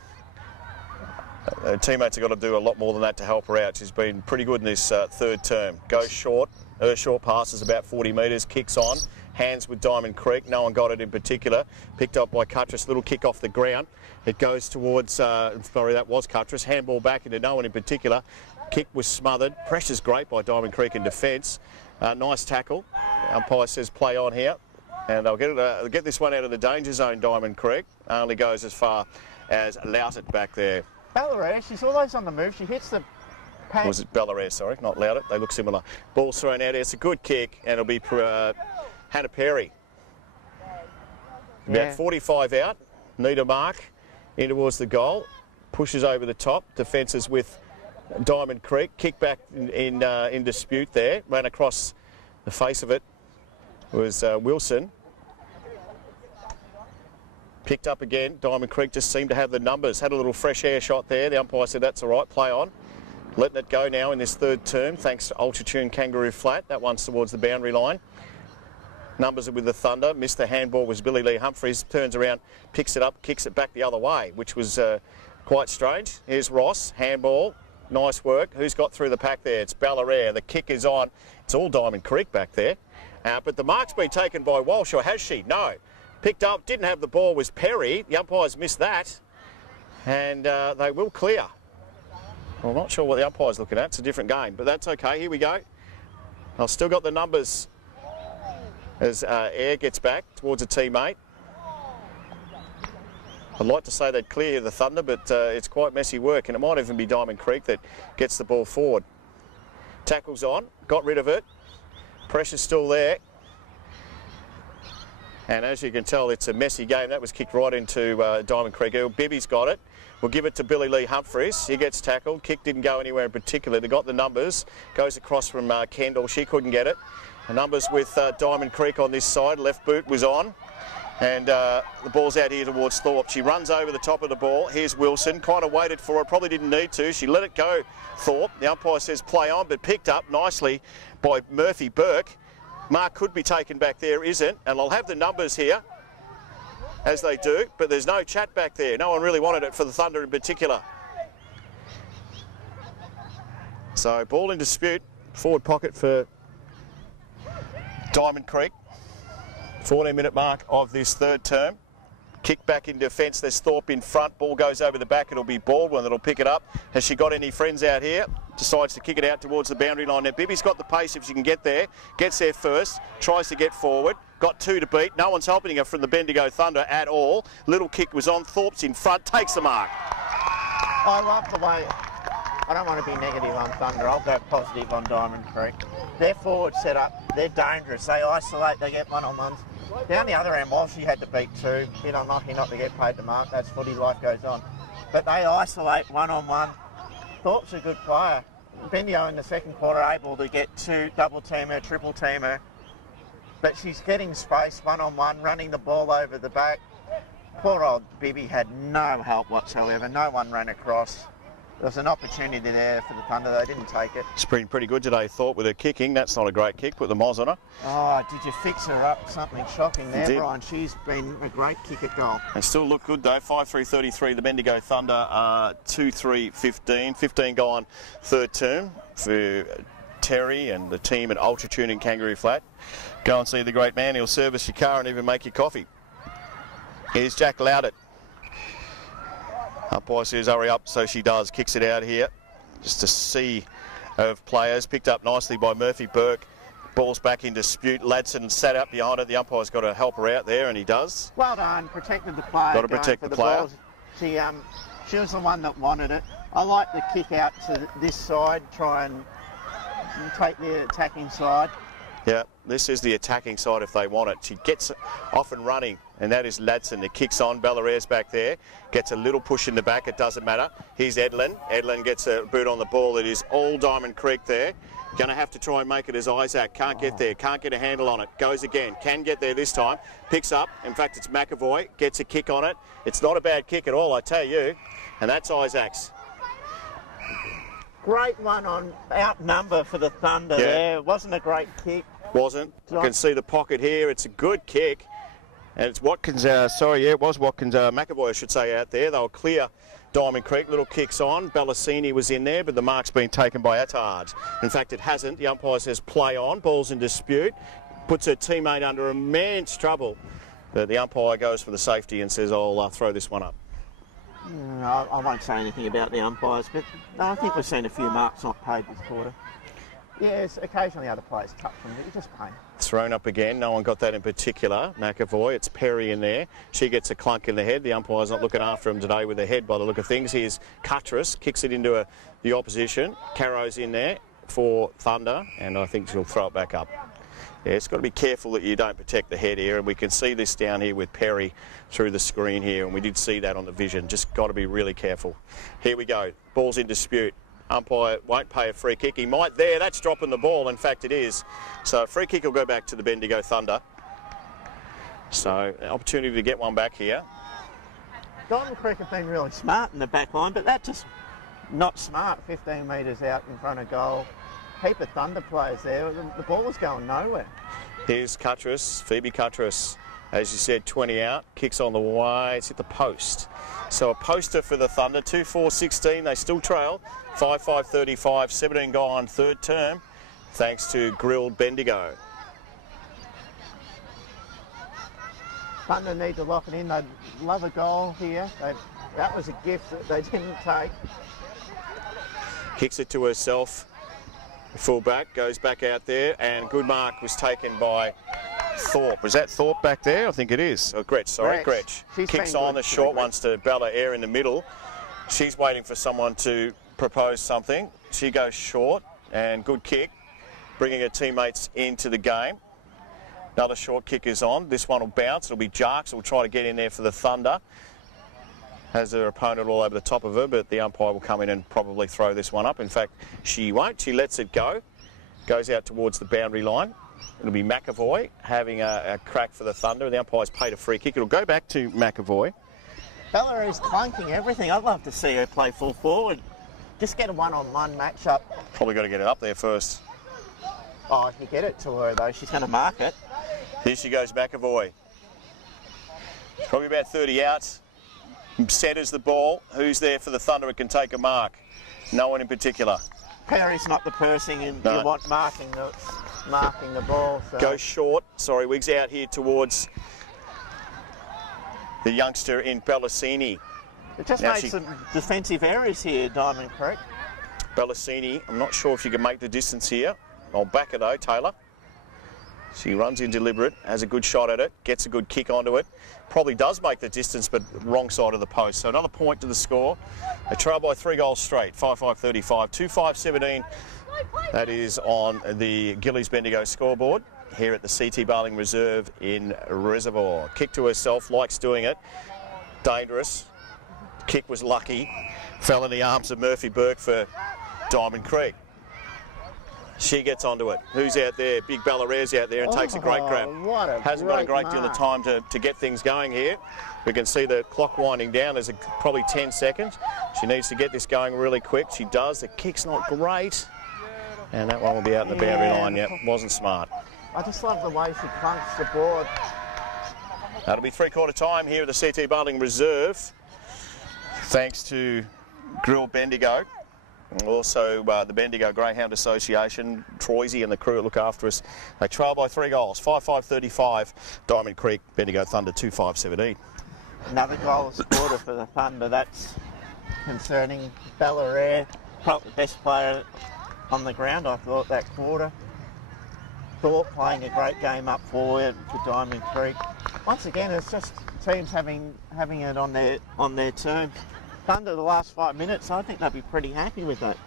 teammates have got to do a lot more than that to help her out. She's been pretty good in this third term. Goes short. Her short pass is about 40 metres. Kicks on. Hands with Diamond Creek. No one got it in particular. Picked up by Cuttress. Little kick off the ground. It goes towards, sorry, that was Cuttress. Handball back into no one in particular. Kick was smothered. Pressure's great by Diamond Creek in defence. Nice tackle. Umpire says play on here. And they'll get this one out of the danger zone, Diamond Creek. Only goes as far as Loutet back there. Ballarat, she's always on the move. She hits the pack. Was it Ballarat, sorry, not Loutet. They look similar. Ball's thrown out. It's a good kick, and it'll be Hannah Perry. About 45 out. Need a mark in towards the goal. Pushes over the top. Defences with Diamond Creek. Kick back in dispute there. Ran across the face of it was Wilson. Picked up again. Diamond Creek just seemed to have the numbers. Had a little fresh air shot there. The umpire said that's all right, play on. Letting it go now in this third term thanks to Ultratune Kangaroo Flat. That one's towards the boundary line. Numbers are with the Thunder. Missed the handball was Billy Lee Humphries. Turns around, picks it up, kicks it back the other way, which was quite strange. Here's Ross. Handball. Nice work. Who's got through the pack there? It's Ballarat. The kick is on. It's all Diamond Creek back there. But the mark's been taken by Walsh, or has she? No. Picked up, didn't have the ball, was Perry. The umpires missed that. And they will clear. Well, I'm not sure what the umpire's looking at. It's a different game, but that's okay. Here we go. I've still got the numbers as Air gets back towards a teammate. I'd like to say they'd clear the Thunder, but it's quite messy work, and it might even be Diamond Creek that gets the ball forward. Tackle's on, got rid of it. Pressure's still there. And as you can tell, it's a messy game. That was kicked right into Diamond Creek. Bibby's got it. We'll give it to Billy Lee Humphries. He gets tackled. Kick didn't go anywhere in particular. They got the numbers. Goes across from Kendall. She couldn't get it. The numbers with Diamond Creek on this side. Left boot was on. And the ball's out here towards Thorpe. She runs over the top of the ball. Here's Wilson. Kind of waited for it. Probably didn't need to. She let it go, Thorpe. The umpire says play on, but picked up nicely by Murphy Burke. Mark could be taken back there, isn't. And I'll have the numbers here, as they do. But there's no chat back there. No one really wanted it for the Thunder in particular. So ball in dispute. Forward pocket for Diamond Creek. 14-minute mark of this third term. Kick back in defence. There's Thorpe in front. Ball goes over the back. It'll be Baldwin that'll pick it up. Has she got any friends out here? Decides to kick it out towards the boundary line. Now Bibby's got the pace if she can get there. Gets there first. Tries to get forward. Got two to beat. No one's helping her from the Bendigo Thunder at all. Little kick was on. Thorpe's in front. Takes the mark. I love the way... I don't want to be negative on Thunder. I'll go positive on Diamond Creek. Their forward set up, they're dangerous. They isolate, they get one-on-ones. Down the other end, Walsh, she had to beat two. Bit unlucky not to get paid the mark. That's footy, life goes on. But they isolate one-on-one. Thorpe's a good player. Bendigo in the second quarter able to get two, double-team her, triple-team her. But she's getting space one-on-one, running the ball over the back. Poor old Bibby had no help whatsoever. No one ran across. There was an opportunity there for the Thunder. They didn't take it. It's been pretty good today, Thorpe, with her kicking. That's not a great kick. Put the Moz on her. Oh, did you fix her up? Something shocking there, Did. Brian. She's been a great kick at goal. And still look good, though. 5-3-33, the Bendigo Thunder 2-3-15. 15 gone third term for Terry and the team at Ultra Tune in Kangaroo Flat. Go and see the great man. He'll service your car and even make you coffee. Here's Jack Loudett. Umpire says hurry up, so she does. Kicks it out here. Just a sea of players. Picked up nicely by Murphy Burke. Ball's back in dispute. Ladson sat up behind it. The umpire's got to help her out there, and he does. Well done. Protected the player. Got to protect the player. Balls. She was the one that wanted it. I like the kick out to this side. Try and take the attacking side. Yeah, this is the attacking side if they want it. She gets off and running, and that is Ladson. It kicks on. Bellaire's back there. Gets a little push in the back. It doesn't matter. Here's Edlin. Edlin gets a boot on the ball. It is all Diamond Creek there. Going to have to try and make it as Isaac. Can't get there. Can't get a handle on it. Goes again. Can get there this time. Picks up. In fact, it's McAvoy. Gets a kick on it. It's not a bad kick at all, I tell you. And that's Isaac's. Great one on outnumber for the Thunder there. It wasn't a great kick. Wasn't. You can see the pocket here. It's a good kick. And it's Watkins, it was Watkins, McAvoy, I should say, out there. They were clear Diamond Creek. Little kicks on. Bellassini was in there, but the mark's been taken by Attard. In fact, it hasn't. The umpire says play on. Ball's in dispute. Puts her teammate under immense trouble. But the umpire goes for the safety and says, I'll throw this one up. I won't say anything about the umpires, but I think we've seen a few marks not paid this quarter. Yes, occasionally other players touch them, but you just pay. Thrown up again. No one got that in particular. McAvoy. It's Perry in there. She gets a clunk in the head. The umpire's not looking after him today with the head by the look of things. Here's Cuttress. Kicks it into the opposition. Carro's in there for Thunder, and I think she'll throw it back up. Yeah, it's got to be careful that you don't protect the head here, and we can see this down here with Perry through the screen here, and we did see that on the vision. Just got to be really careful. Here we go. Ball's in dispute. Umpire won't pay a free kick. He might there. That's dropping the ball. In fact, it is. So a free kick will go back to the Bendigo Thunder. So an opportunity to get one back here. Diamond Creek have been really smart in the back line, but that's just not smart. 15 metres out in front of goal. Heap of Thunder players there. The ball was going nowhere. Here's Cuttress, Phoebe Cuttress. As you said, 20 out. Kicks on the way. It's at the post. So a poster for the Thunder. 2-4-16. They still trail. 5-5-35. 17 gone third term. Thanks to Grilled Bendigo. Thunder need to lock it in. They'd love a goal here. That was a gift that they didn't take. Kicks it to herself. Fullback goes back out there, and good mark was taken by Thorpe. Was that Thorpe back there? I think it is. Oh, Gretsch, sorry, Gretsch. Kicks on the short ones to Bellaire's in the middle. She's waiting for someone to propose something. She goes short, and good kick, bringing her teammates into the game. Another short kick is on. This one will bounce. It'll be Jarks. Will try to get in there for the Thunder. Has her opponent all over the top of her, but the umpire will come in and probably throw this one up. In fact, she won't. She lets it go. Goes out towards the boundary line. It'll be McAvoy having a crack for the Thunder. The umpire's paid a free kick. It'll go back to McAvoy. Bellaire's clunking everything. I'd love to see her play full forward. Just get a one-on-one match-up. Probably got to get it up there first. Oh, if you get it to her, though, she's going to mark it. Here she goes, McAvoy. Probably about 30 out. Centres the ball. Who's there for the Thunder who can take a mark? No one in particular. Perry's not the person you want marking the ball. So. Goes short. Sorry, Wiggs out here towards the youngster in Bellassini. It just made some defensive errors here, Diamond Creek. Bellassini, I'm not sure if she can make the distance here. I'll back her though, Taylor. She runs in deliberate, has a good shot at it, gets a good kick onto it. Probably does make the distance, but wrong side of the post. So another point to the score. A trail by 3 goals straight, 5-5-35, 2-5-17. That is on the Gillies Bendigo scoreboard here at the CT Barling Reserve in Reservoir. Kick to herself, likes doing it. Dangerous. Kick was lucky. Fell in the arms of Murphy Burke for Diamond Creek. She gets onto it. Who's out there? Big Ballarare's out there and takes a great grab. What a Hasn't got a great deal of mark. time to get things going here. We can see the clock winding down. There's probably 10 seconds. She needs to get this going really quick. She does. The kick's not great. And that one will be out in the boundary line. Yep, wasn't smart. I just love the way she clunks the board. That'll be three-quarter time here at the CT Building Reserve. Thanks to Grill Bendigo. And also the Bendigo Greyhound Association, Troisy and the crew that look after us. They trail by 3 goals, 5-5-35, Diamond Creek, Bendigo Thunder 2-5-17. Another goal scored for the Thunder. That's concerning. Ballarare, probably the best player on the ground, I thought, that quarter. Thought playing a great game up forward for Diamond Creek. Once again, it's just teams having it on their terms. Thunder the last 5 minutes, I think they'll be pretty happy with that.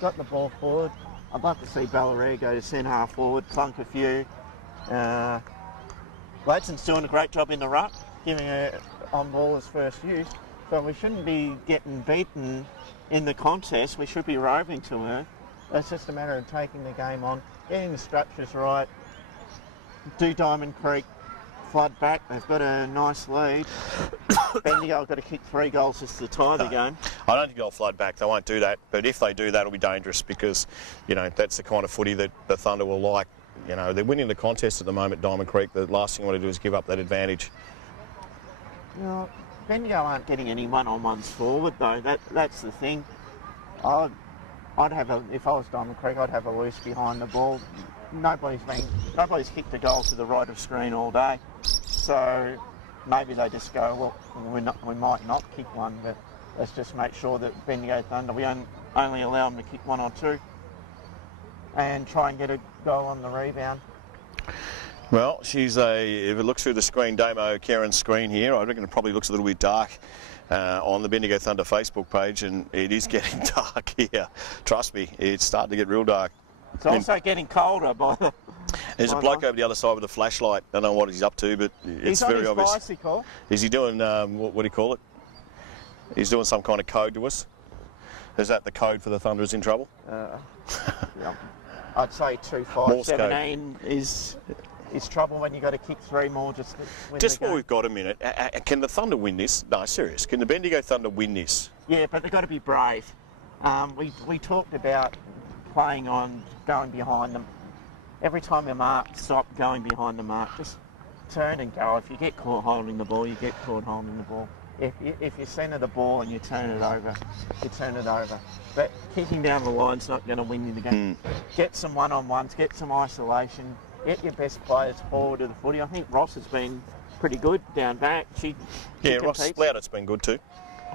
Got the ball forward. I'd love to see Ballarare go to centre half forward, clunk a few. Gladson's doing a great job in the ruck, giving her on ball his first use. So we shouldn't be getting beaten in the contest. We should be roving to her. It's just a matter of taking the game on, getting the structures right. Do Diamond Creek flood back? They've got a nice lead. Bendigo have got to kick 3 goals just to tie the game. I don't think they'll flood back. They won't do that. But if they do, that'll be dangerous because, you know, that's the kind of footy that the Thunder will like. You know, they're winning the contest at the moment, Diamond Creek. The last thing I want to do is give up that advantage. You know, Bendigo aren't getting any one-on-ones forward though. That's the thing. I'd have if I was Diamond Creek, I'd have a loose behind the ball. Nobody's kicked a goal to the right of screen all day, so maybe they just go, well, we might not kick one, but let's just make sure that Bendigo Thunder, we only allow them to kick 1 or 2, and try and get a goal on the rebound. Well, if it looks through the screen, Damo Karen's screen here, I reckon it probably looks a little bit dark on the Bendigo Thunder Facebook page, and it is getting dark here. Trust me, it's starting to get real dark. It's also getting colder by the... There's a bloke over the other side with a flashlight. I don't know what he's up to, but it's very obvious. He's on his bicycle. Is he doing, what do you call it? He's doing some kind of code to us. Is that the code for the Thunderers in trouble? Yeah. I'd say 2-5-17 is trouble when you've got to kick 3 more just to win Just the game. while we've got a minute, can the Thunder win this? No, serious. Can the Bendigo Thunder win this? Yeah, but they've got to be brave. We talked about playing on going behind them. Every time you mark, stop going behind the mark. Just turn and go. If you get caught holding the ball, you get caught holding the ball. If you centre the ball and you turn it over, you turn it over. But kicking down the line's not going to win you the game. Get some one-on-ones, get some isolation, get your best players forward to the footy. I think Ross has been pretty good down back. Ross Louder's been good too.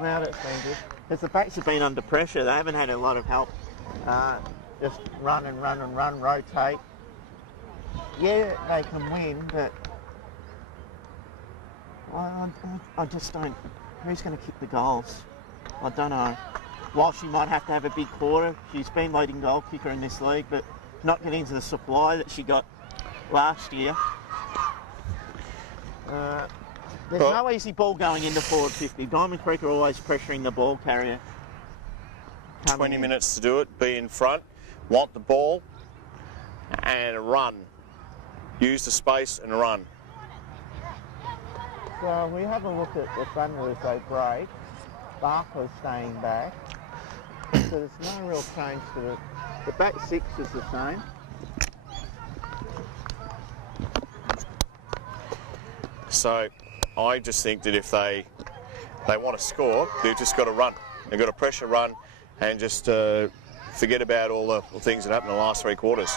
Louder's been good. Because the backs have been under pressure. They haven't had a lot of help. Just run and run and run, rotate. Yeah, they can win, but I just don't. Who's going to kick the goals? I don't know. While she might have to have a big quarter, she's been leading goal kicker in this league, but not getting into the supply that she got last year. There's no easy ball going into forward 50. Diamond Creek are always pressuring the ball carrier. 20 minutes to do it, be in front, want the ball, and run. Use the space and run. So we have a look at the Thunder as they break. Barker's staying back. So there's no real change to the back 6 is the same. So I just think that if they want to score, they've just got to run. They've got to pressure run and just forget about all the things that happened in the last 3 quarters.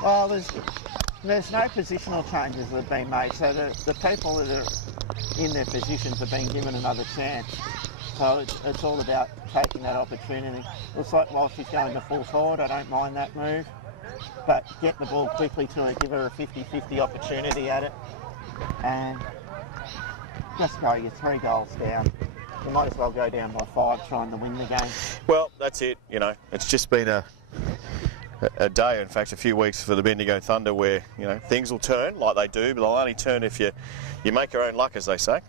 Well, there's no positional changes that have been made, so the people that are in their positions have been given another chance. So it's all about taking that opportunity. Looks like while she's going to full forward, I don't mind that move, but get the ball quickly to her, give her a 50-50 opportunity at it, and just go, you're 3 goals down. You might as well go down by 5 trying to win the game. Well, that's it, you know, it's just been a day, in fact, a few weeks for the Bendigo Thunder where, you know, things will turn like they do, but they'll only turn if you make your own luck, as they say.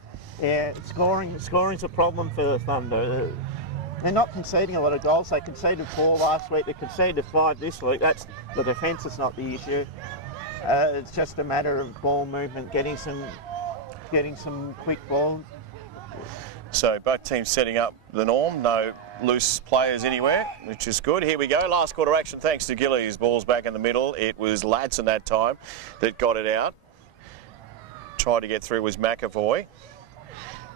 Yeah, scoring's a problem for the Thunder. They're not conceding a lot of goals. They conceded 4 last week. They conceded 5 this week. That's the defence is not the issue. It's just a matter of ball movement, getting some quick ball. So both teams setting up the norm. No loose players anywhere, which is good. Here we go. Last quarter action thanks to Gillies. Ball's back in the middle. It was Ladson that time that got it out. Tried to get through was McAvoy.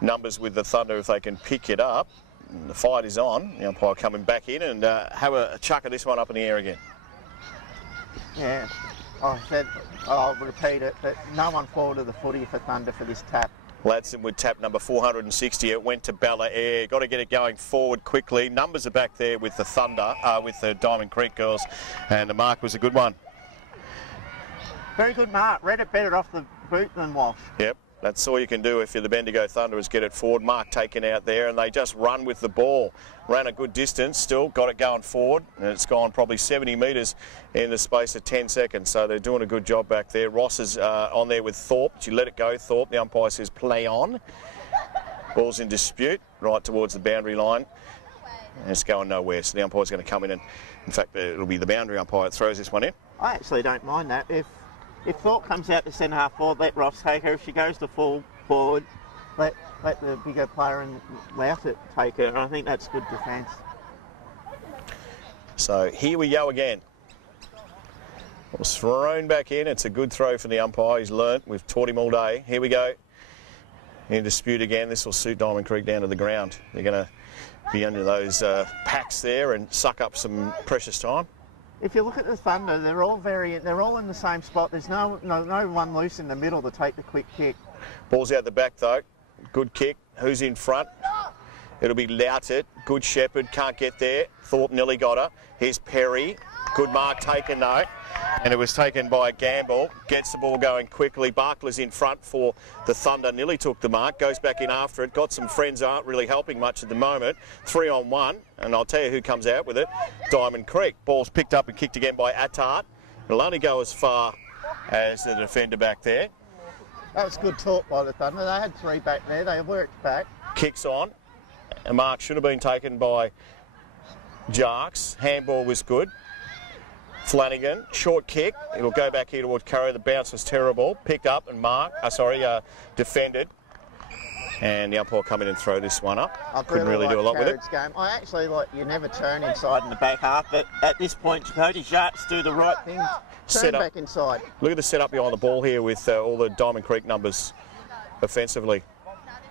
Numbers with the Thunder if they can pick it up. And the fight is on. The umpire coming back in and have a chuck of this one up in the air again. Yeah, I'll repeat it, but no one forward of the footy for Thunder for this tap. Ladson would tap number 460. It went to Bella Air. Got to get it going forward quickly. Numbers are back there with the Thunder, with the Diamond Creek girls, and the mark was a good one. Very good mark. Read it better off the boot than Walsh. Yep. That's all you can do if you're the Bendigo Thunder is get it forward. Mark taken out there and they just run with the ball. Ran a good distance still, got it going forward and it's gone probably 70 metres in the space of 10 seconds. So they're doing a good job back there. Ross is on there with Thorpe. You let it go, Thorpe. The umpire says play on. Ball's in dispute right towards the boundary line. And it's going nowhere. So the umpire's going to come in and, in fact, it'll be the boundary umpire that throws this one in. I actually don't mind that. If Thorpe comes out to centre half forward, let Ross take her. If she goes to full forward, let the bigger player in Louth take her. And I think that's good defence. So here we go again. It was thrown back in. It's a good throw for the umpire. He's learnt. We've taught him all day. Here we go. In dispute again. This will suit Diamond Creek down to the ground. They're going to be under those packs there and suck up some precious time. If you look at the Thunder, they're all in the same spot. There's no one loose in the middle to take the quick kick. Ball's out the back though. Good kick. Who's in front? It'll be Loutet. Good Shepherd. Can't get there. Thorpe nearly got her. Here's Perry. Good mark taken though. And it was taken by Gamble. Gets the ball going quickly. Barkler's in front for the Thunder. Nearly took the mark. Goes back in after it. Got some friends aren't really helping much at the moment. 3-on-1. And I'll tell you who comes out with it. Diamond Creek. Ball's picked up and kicked again by Attard. It'll only go as far as the defender back there. That was good talk by the Thunder. They had 3 back there. They worked back. Kicks on. A mark should have been taken by Jarks. Handball was good. Flanagan, short kick. It'll go back here towards Curry. The bounce was terrible. Picked up and defended. And the umpire come in and throw this one up. Couldn't really do a lot with it. Game. I actually like you never turn inside in the back half, but at this point, Cody Jarks do the right thing. Turn back inside. Look at the setup behind the ball here with all the Diamond Creek numbers offensively.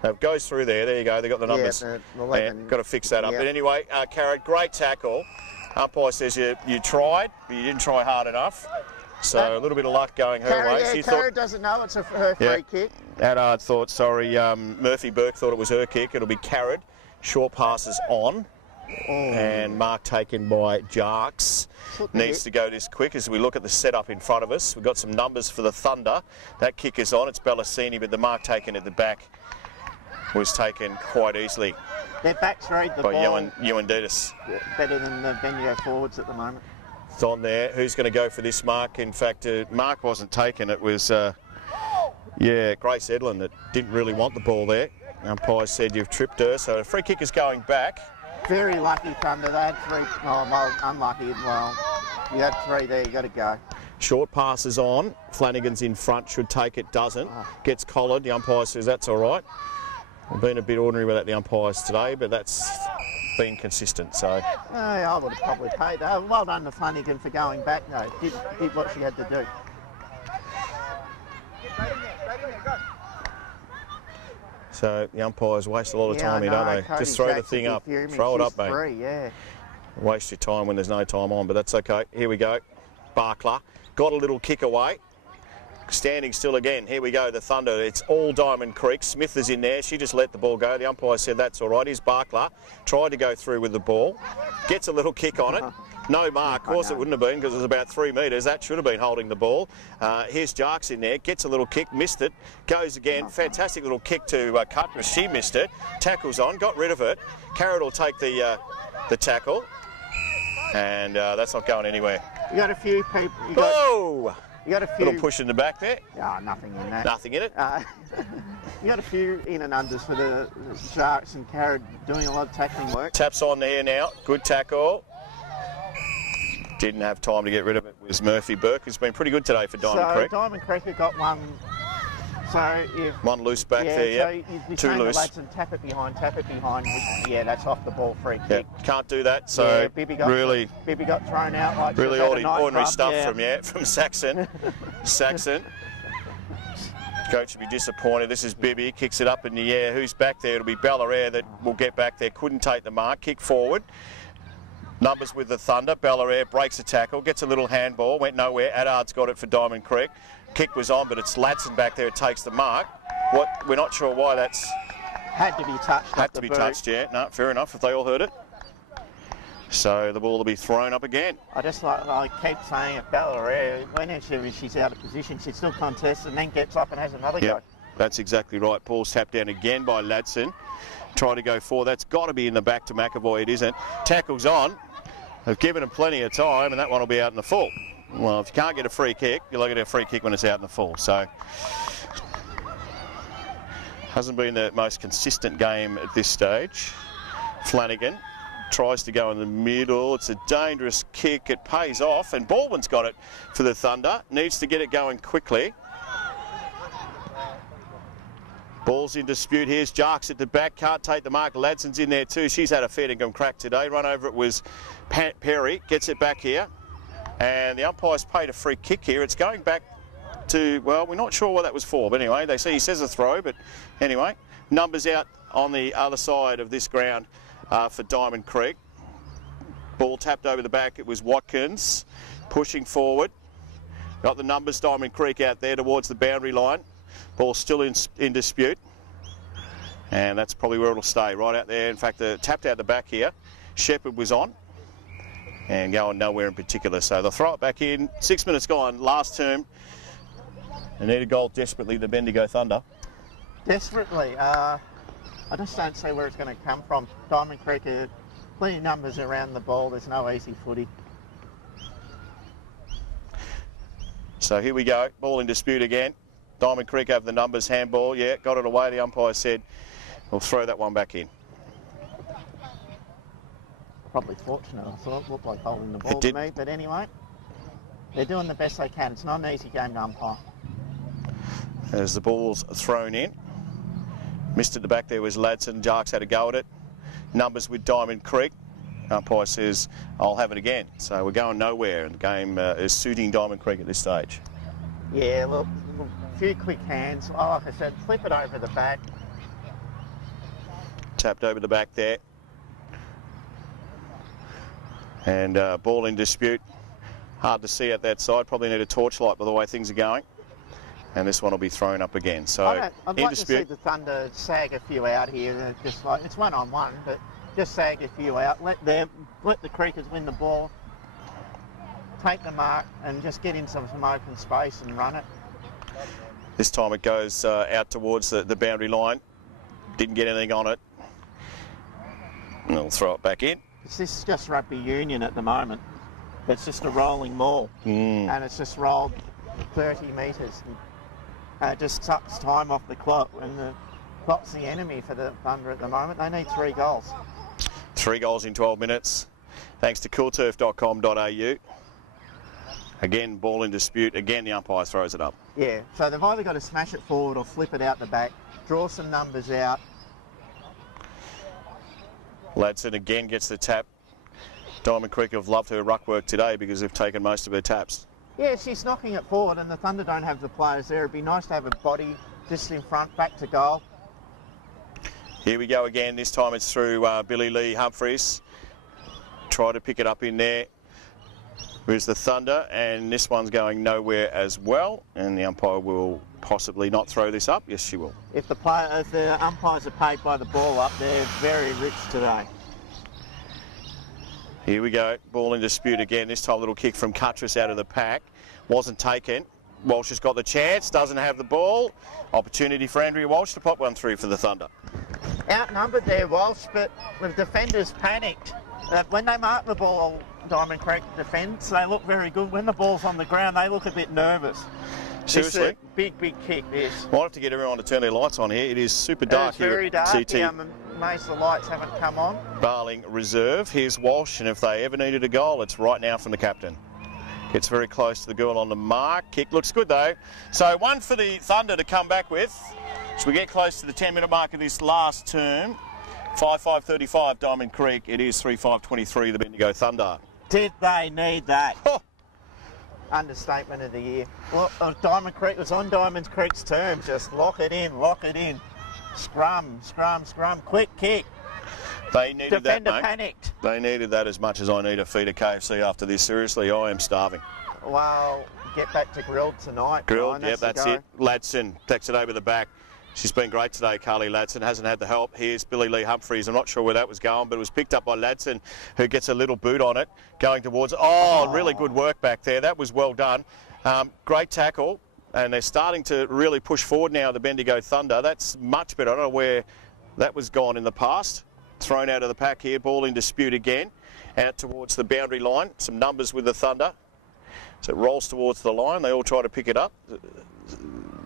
Now it goes through there. There you go. They've got the numbers. Yeah, the 11. Got to fix that up. Yep. But anyway, Carrot, great tackle. Umpire says you tried, but you didn't try hard enough. So a little bit of luck going her way. Yeah, Carrot doesn't know it's her free kick. Attard thought, Murphy Burke thought it was her kick. It'll be Carrot. Short passes on. And mark taken by Jarks. Needs to go this quick as we look at the setup in front of us. We've got some numbers for the Thunder. That kick is on. It's Bellassini, but the mark taken at the back was taken quite easily. Their backs read the by ball. Ewan Ditas. Better than the Bendigo forwards at the moment. It's on there. Who's going to go for this mark? In fact, mark wasn't taken. It was, Grace Edlin that didn't really want the ball there. Umpire said you've tripped her, so a free kick is going back. Very lucky Thunder. They had 3. Oh, well, unlucky. Well, you had 3 there. You got to go. Short passes on. Flanagan's in front. Should take it. Doesn't. Gets collared. The umpire says that's all right. I've been a bit ordinary without the umpires today, but that's been consistent. So I would have probably paid that. Well done to Flanagan for going back though. Did what she had to do. So the umpires waste a lot of time here, don't they? Cody Just throw Jackson the thing up. fuming. Throw it She's up, mate. 3, yeah. Waste your time when there's no time on, but that's okay. Here we go. Barkler got a little kick away. Standing still again. Here we go, the Thunder. It's all Diamond Creek. Smith is in there. She just let the ball go. The umpire said that's all right. Here's Barkler. Tried to go through with the ball. Gets a little kick on it. No mark. Of course it wouldn't have been because it was about 3 metres. That should have been holding the ball. Here's Jarks in there. Gets a little kick. Missed it. Goes again. Fantastic little kick to cut. She missed it. Tackles on. Got rid of it. Carrot will take the tackle. And that's not going anywhere. You got a few people. Whoa! You got a few. Little push in the back there. Oh, nothing in that. Nothing in it. You got a few in and unders for the Sharks, and Carrot doing a lot of tackling work. Taps on there now. Good tackle. Didn't have time to get rid of it. Was Murphy Burke, who's been pretty good today for Diamond Creek. Diamond Creek have got one. So if one loose back there, yeah. So two loose. And tap it behind. Yeah, that's off the ball, free kick. Yeah, can't do that. So Bibby got thrown out like really ordinary stuff from Saxon. Saxon. Coach would be disappointed. This is Bibby, kicks it up in the air. Who's back there? It'll be Ballarat that will get back there. Couldn't take the mark. Kick forward. Numbers with the Thunder. Ballarat breaks a tackle, gets a little handball, went nowhere. Addard's got it for Diamond Creek. Kick was on, but it's Ladson back there. It takes the mark. We're not sure why that's... Had to be touched. Had to be touched, yeah. No, fair enough if they all heard it. So the ball will be thrown up again. I keep saying it, Ballarat, whenever she's out of position, she still contests and then gets up and has another go. That's exactly right. Ball's tapped down again by Ladson. Try to go forward. That's got to be in the back to McAvoy. It isn't. Tackle's on. They've given him plenty of time, and that one will be out in the full. Well, if you can't get a free kick, you'll get a free kick when it's out in the full. So, hasn't been the most consistent game at this stage. Flanagan tries to go in the middle. It's a dangerous kick. It pays off, and Baldwin's got it for the Thunder. Needs to get it going quickly. Ball's in dispute. Here's Jarks at the back. Can't take the mark. Ladson's in there too. She's had a fair dinkum crack today. Run over it was Perry. Gets it back here. And the umpire's paid a free kick here. It's going back to, well, we're not sure what that was for. But anyway, he says a throw. But anyway, numbers out on the other side of this ground for Diamond Creek. Ball tapped over the back. It was Watkins pushing forward. Got the numbers, Diamond Creek out there towards the boundary line. Ball still in dispute. And that's probably where it'll stay, right out there. In fact, tapped out the back here. Shepherd was on. And going nowhere in particular. So they'll throw it back in. 6 minutes gone, last term. They need a goal desperately, the Bendigo Thunder. Desperately. I just don't see where it's going to come from. Diamond Creek are plenty of numbers around the ball. There's no easy footy. So here we go. Ball in dispute again. Diamond Creek over the numbers. Handball. Yeah, got it away. The umpire said we'll throw that one back in. Probably fortunate, I thought. Looked like holding the ball to me, but anyway, they're doing the best they can. It's not an easy game to umpire. As the ball's thrown in. Missed at the back there was Ladson. Jarks had a go at it. Numbers with Diamond Creek. Umpire says, I'll have it again. So we're going nowhere, and the game is suiting Diamond Creek at this stage. Yeah, look, a few quick hands. Like I said, flip it over the back. Tapped over the back there. And ball in dispute. Hard to see at that side. Probably need a torchlight by the way things are going. And this one will be thrown up again. So I'd like to see the Thunder sag a few out here. Just like it's 1-on-1, but just sag a few out. Let the Creekers win the ball. Take the mark and just get into some open space and run it. This time it goes out towards the boundary line. Didn't get anything on it. And they'll throw it back in. This is just rugby union at the moment. It's just a rolling maul, and it's just rolled 30 metres. It just sucks time off the clock, and the clock's the enemy for the Thunder at the moment. They need 3 goals. 3 goals in 12 minutes, thanks to coolturf.com.au. Again, ball in dispute. Again, the umpire throws it up. Yeah, so they've either got to smash it forward or flip it out the back, draw some numbers out. Ladson again gets the tap. Diamond Creek have loved her ruck work today because they've taken most of her taps. Yeah, she's knocking it forward, and the Thunder don't have the players there. It'd be nice to have a body just in front, back to goal. Here we go again. This time it's through Billy Lee Humphries. Try to pick it up in there. Here's the Thunder, and this one's going nowhere as well. And the umpire will possibly not throw this up. Yes, she will. If the umpires are paid by the ball up, they're very rich today. Here we go. Ball in dispute again. This time a little kick from Cuttress out of the pack. Wasn't taken. Walsh has got the chance. Doesn't have the ball. Opportunity for Andrea Walsh to pop one through for the Thunder. Outnumbered there, Walsh, but the defenders panicked. When they mark the ball, Diamond Creek defence, they look very good. When the ball's on the ground, they look a bit nervous. Seriously? It's a big, big kick, this. Might have to get everyone to turn their lights on here. It is super dark It's very dark. CT. Most of the lights haven't come on. Barling reserve. Here's Walsh, and if they ever needed a goal, it's right now from the captain. Gets very close to the girl on the mark. Kick looks good though. So one for the Thunder to come back with. As we get close to the 10-minute mark of this last term. 5-5-35 Diamond Creek. It is 3-5-23 the Bendigo Thunder. Did they need that? Oh. Understatement of the year. Look, Diamond Creek was on Diamond Creek's terms. Just lock it in, lock it in. Scrum, scrum, scrum. Quick kick. They needed Defender that, mate. panicked. They needed that as much as I need a feed of KFC after this. Seriously, I am starving. Well, get back to grilled tonight. Grilled, Brian, yep, that's it. Ladson takes it over the back. She's been great today, Carly Ladson. Hasn't had the help. Here's Billy Lee Humphries. I'm not sure where that was going, but it was picked up by Ladson, who gets a little boot on it, going towards... Oh, really good work back there. That was well done. Great tackle, and they're starting to really push forward now, the Bendigo Thunder. That's much better. I don't know where that was gone in the past. Thrown out of the pack here. Ball in dispute again. Out towards the boundary line. Some numbers with the Thunder. So it rolls towards the line. They all try to pick it up.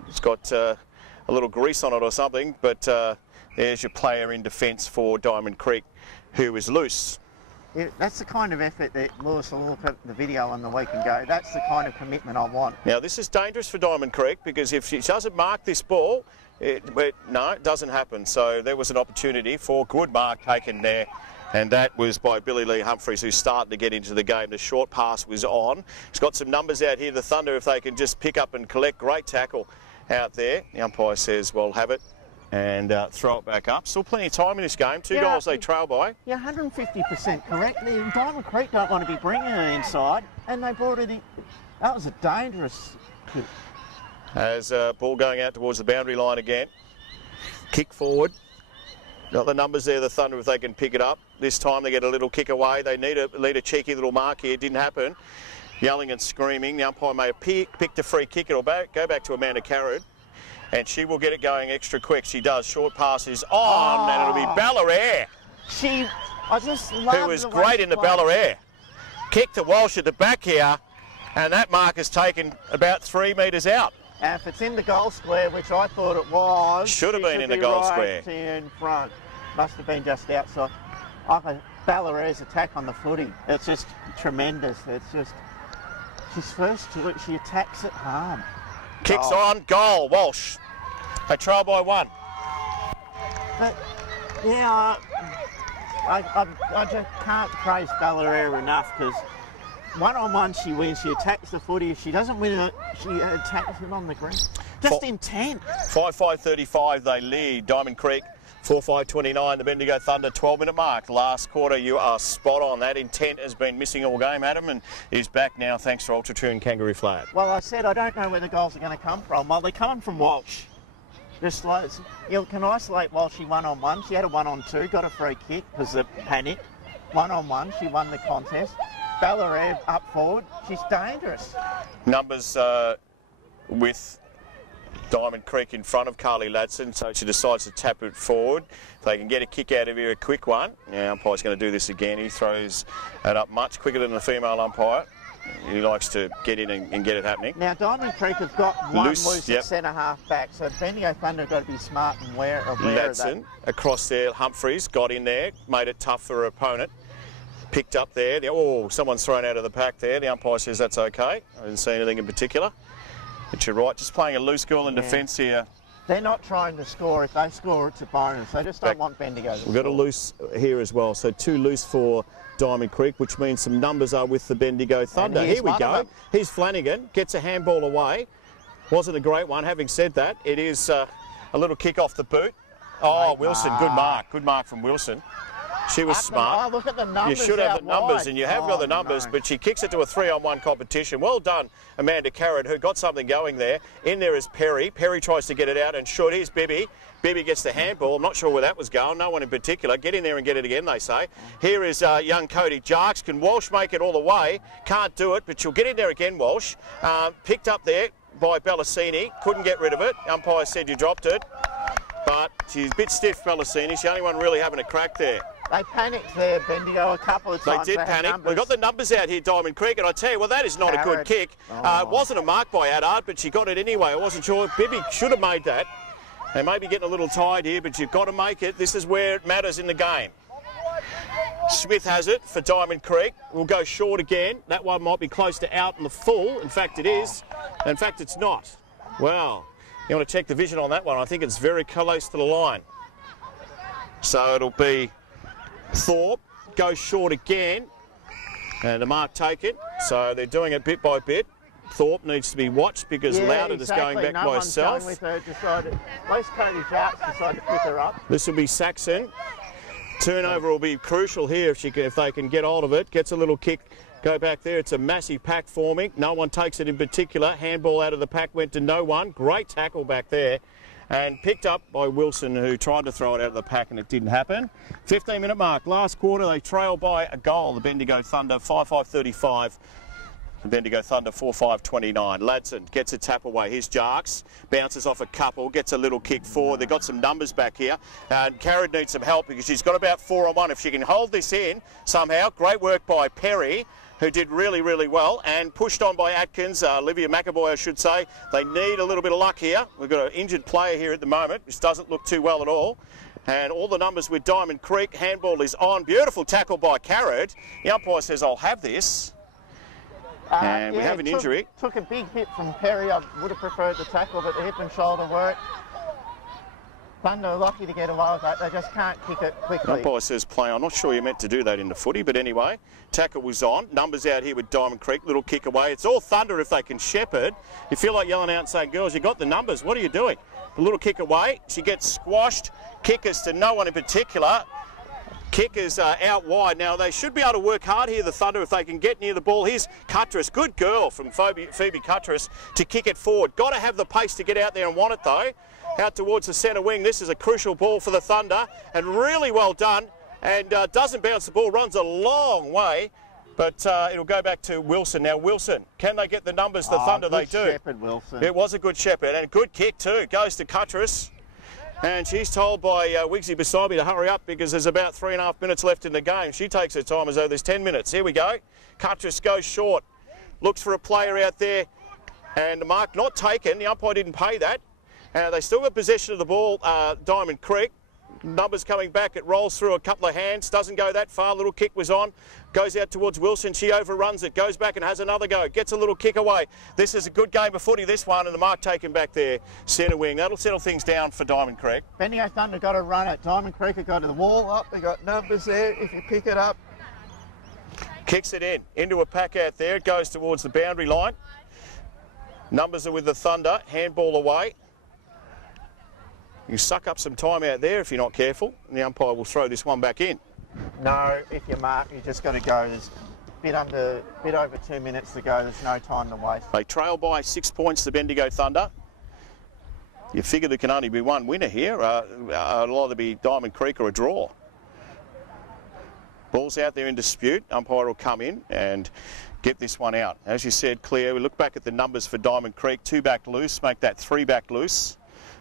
It's got... a little grease on it or something, but there's your player in defence for Diamond Creek, who is loose. Yeah, that's the kind of effort that Lewis will look at the video on the week and go, that's the kind of commitment I want. Now, this is dangerous for Diamond Creek because if she doesn't mark this ball, no, it doesn't happen. So there was an opportunity for good mark taken there. And that was by Billy Lee Humphries, who's starting to get into the game. The short pass was on. He's got some numbers out here. The Thunder, if they can just pick up and collect, great tackle out there. The umpire says, well, have it and throw it back up. Still plenty of time in this game. Two goals they trail by. You're 150% correct. The Diamond Creek don't want to be bringing it inside, and they brought it in. That was a dangerous kick. As ball going out towards the boundary line again. Kick forward. Got the numbers there, the Thunder, if they can pick it up. This time they get a little kick away. They need a cheeky little mark here. It didn't happen. Yelling and screaming. The umpire may have picked a free kick. It'll go back to Amanda Carrad, and she will get it going extra quick. She does. Short pass is on, and it'll be Ballarat. I just love who was great in the Ballarat. Kick to Walsh at the back here, and that mark is taken about 3 metres out. And if it's in the goal square, which I thought it was, should have been in the goal square. In front, must have been just outside. Ballarat's attack on the footy, it's just tremendous. It's just. She's first to it, she attacks it hard. Kicks on, goal, Walsh. They trail by 1. But, yeah, I just can't praise Ballarat enough because one-on-one she wins, she attacks the footy. If she doesn't win it, she attacks it on the ground. Just intent. 5-5-35 they lead. Diamond Creek 4-5-29, the Bendigo Thunder 12-minute mark. Last quarter, you are spot on. That intent has been missing all game, Adam, and is back now thanks to Ultra Tune Kangaroo Flag. Well, I said I don't know where the goals are going to come from. Well, they're coming from Walsh. Just like, you can isolate Walsh one-on-one. She had a 1-on-2, got a free kick because of panic. 1-on-1, she won the contest. Ballarat up forward, she's dangerous. Numbers with Diamond Creek in front of Carly Ladson, so she decides to tap it forward. If they can get a kick out of here, a quick one. Now, umpire's going to do this again. He throws it up much quicker than the female umpire. He likes to get in and get it happening. Now, Diamond Creek have got one loose at centre-half back, so Bendigo Thunder have got to be smart and aware of that. Ladson across there, Humphries got in there, made it tough for her opponent. Picked up there. Oh, someone's thrown out of the pack there. The umpire says that's okay. I didn't see anything in particular. But you're right, just playing a loose girl in defence here. They're not trying to score. If they score, it's a bonus. They just don't want Bendigo to score. We've got a loose here as well. So 2 loose for Diamond Creek, which means some numbers are with the Bendigo Thunder. Here we go. Here's Flanagan. Gets a handball away. Wasn't a great one. Having said that, it is a little kick off the boot. Oh, great Wilson. Mark. Good mark. Good mark from Wilson. She was smart. Look at the numbers. You should have the numbers, wide. and you have got the numbers, but she kicks it to a 3-on-1 competition. Well done, Amanda Carrad, who got something going there. In there is Perry. Perry tries to get it out and shoot. Here's Bibby. Bibby gets the handball. I'm not sure where that was going. No one in particular. Get in there and get it again, they say. Here is young Cody Jarks. Can Walsh make it all the way? Can't do it, but she'll get in there again, Walsh. Picked up there by Bellasini. Couldn't get rid of it. Umpire said you dropped it. But she's a bit stiff, Bellasini. She's the only one really having a crack there. They panicked there, Bendigo, a couple of They times. did had panic. numbers. We've got the numbers out here, Diamond Creek, and I tell you, well, that is not a good Harrod. kick. It wasn't a mark by Adard, but she got it anyway. I wasn't sure. Bibby should have made that. They may be getting a little tired here, but you've got to make it. This is where it matters in the game. Smith has it for Diamond Creek. We'll go short again. That one might be close to out in the full. In fact, it is. In fact, it's not. Well, you want to check the vision on that one. I think it's very close to the line. So it'll be Thorpe. Goes short again. And a mark taken. So they're doing it bit by bit. Thorpe needs to be watched because Loudon is going back by herself. With her decided, at least Cody Jarks decided to pick her up. This will be Saxon. Turnover will be crucial here if they can get hold of it. Gets a little kick, go back there. It's a massive pack forming. No one takes it in particular. Handball out of the pack went to no one. Great tackle back there. And picked up by Wilson, who tried to throw it out of the pack and it didn't happen. 15-minute mark. Last quarter, they trail by a goal. The Bendigo Thunder, 5-5-35. The Bendigo Thunder 4-5-29. Ladson gets a tap away. Here's Jarks. Bounces off a couple. Gets a little kick forward. They've got some numbers back here. And Carrad needs some help because she's got about 4-on-1. If she can hold this in somehow. Great work by Perry, who did really, really well. And pushed on by Atkins. Olivia McAvoy, I should say. They need a little bit of luck here. We've got an injured player here at the moment, which doesn't look too well at all. And all the numbers with Diamond Creek. Handball is on. Beautiful tackle by Carrad. The umpire says, I'll have this. And we have an injury. Took a big hit from Perry. I would have preferred the tackle, but the hip and shoulder work. Thunder are lucky to get away with that. They just can't kick it quickly. Umpire says play. I'm not sure you're meant to do that in the footy, but anyway, tackle was on. Numbers out here with Diamond Creek. Little kick away. It's all Thunder if they can shepherd. You feel like yelling out and saying, girls, you got the numbers. What are you doing? A little kick away. She gets squashed. Kickers to no one in particular. Kickers out wide. Now, they should be able to work hard here, the Thunder, if they can get near the ball. Here's Cuttress. Good girl from Phoebe Cuttress to kick it forward. Got to have the pace to get out there and want it, though. Out towards the centre wing. This is a crucial ball for the Thunder, and really well done. And doesn't bounce the ball. Runs a long way, but it'll go back to Wilson. Now, Wilson, can they get the numbers the Thunder? They do. Shepherd, Wilson. It was a good shepherd, and a good kick, too. Goes to Cuttress. And she's told by Wigsy beside me to hurry up because there's about 3.5 minutes left in the game. She takes her time as though there's 10 minutes. Here we go. Cuttress goes short. Looks for a player out there. And the mark not taken. The umpire didn't pay that. They still got possession of the ball, Diamond Creek. Numbers coming back. It rolls through a couple of hands. Doesn't go that far. Little kick was on. Goes out towards Wilson. She overruns it. Goes back and has another go. Gets a little kick away. This is a good game of footy, this one. And the mark taken back there. Centre wing. That'll settle things down for Diamond Creek. Bendigo Thunder got to run it. Diamond Creek have got to the wall up. They got numbers there. If you pick it up. Kicks it in. Into a pack out there. It goes towards the boundary line. Numbers are with the Thunder. Handball away. You suck up some time out there if you're not careful, and the umpire will throw this one back in. No, if you mark, you just got to go. There's a bit over 2 minutes to go. There's no time to waste. They trail by 6 points, the Bendigo Thunder. You figure there can only be one winner here. It'll either be Diamond Creek or a draw. Ball's out there in dispute. Umpire will come in and get this one out. As you said, Cleo, we look back at the numbers for Diamond Creek. 2 back loose, make that 3 back loose.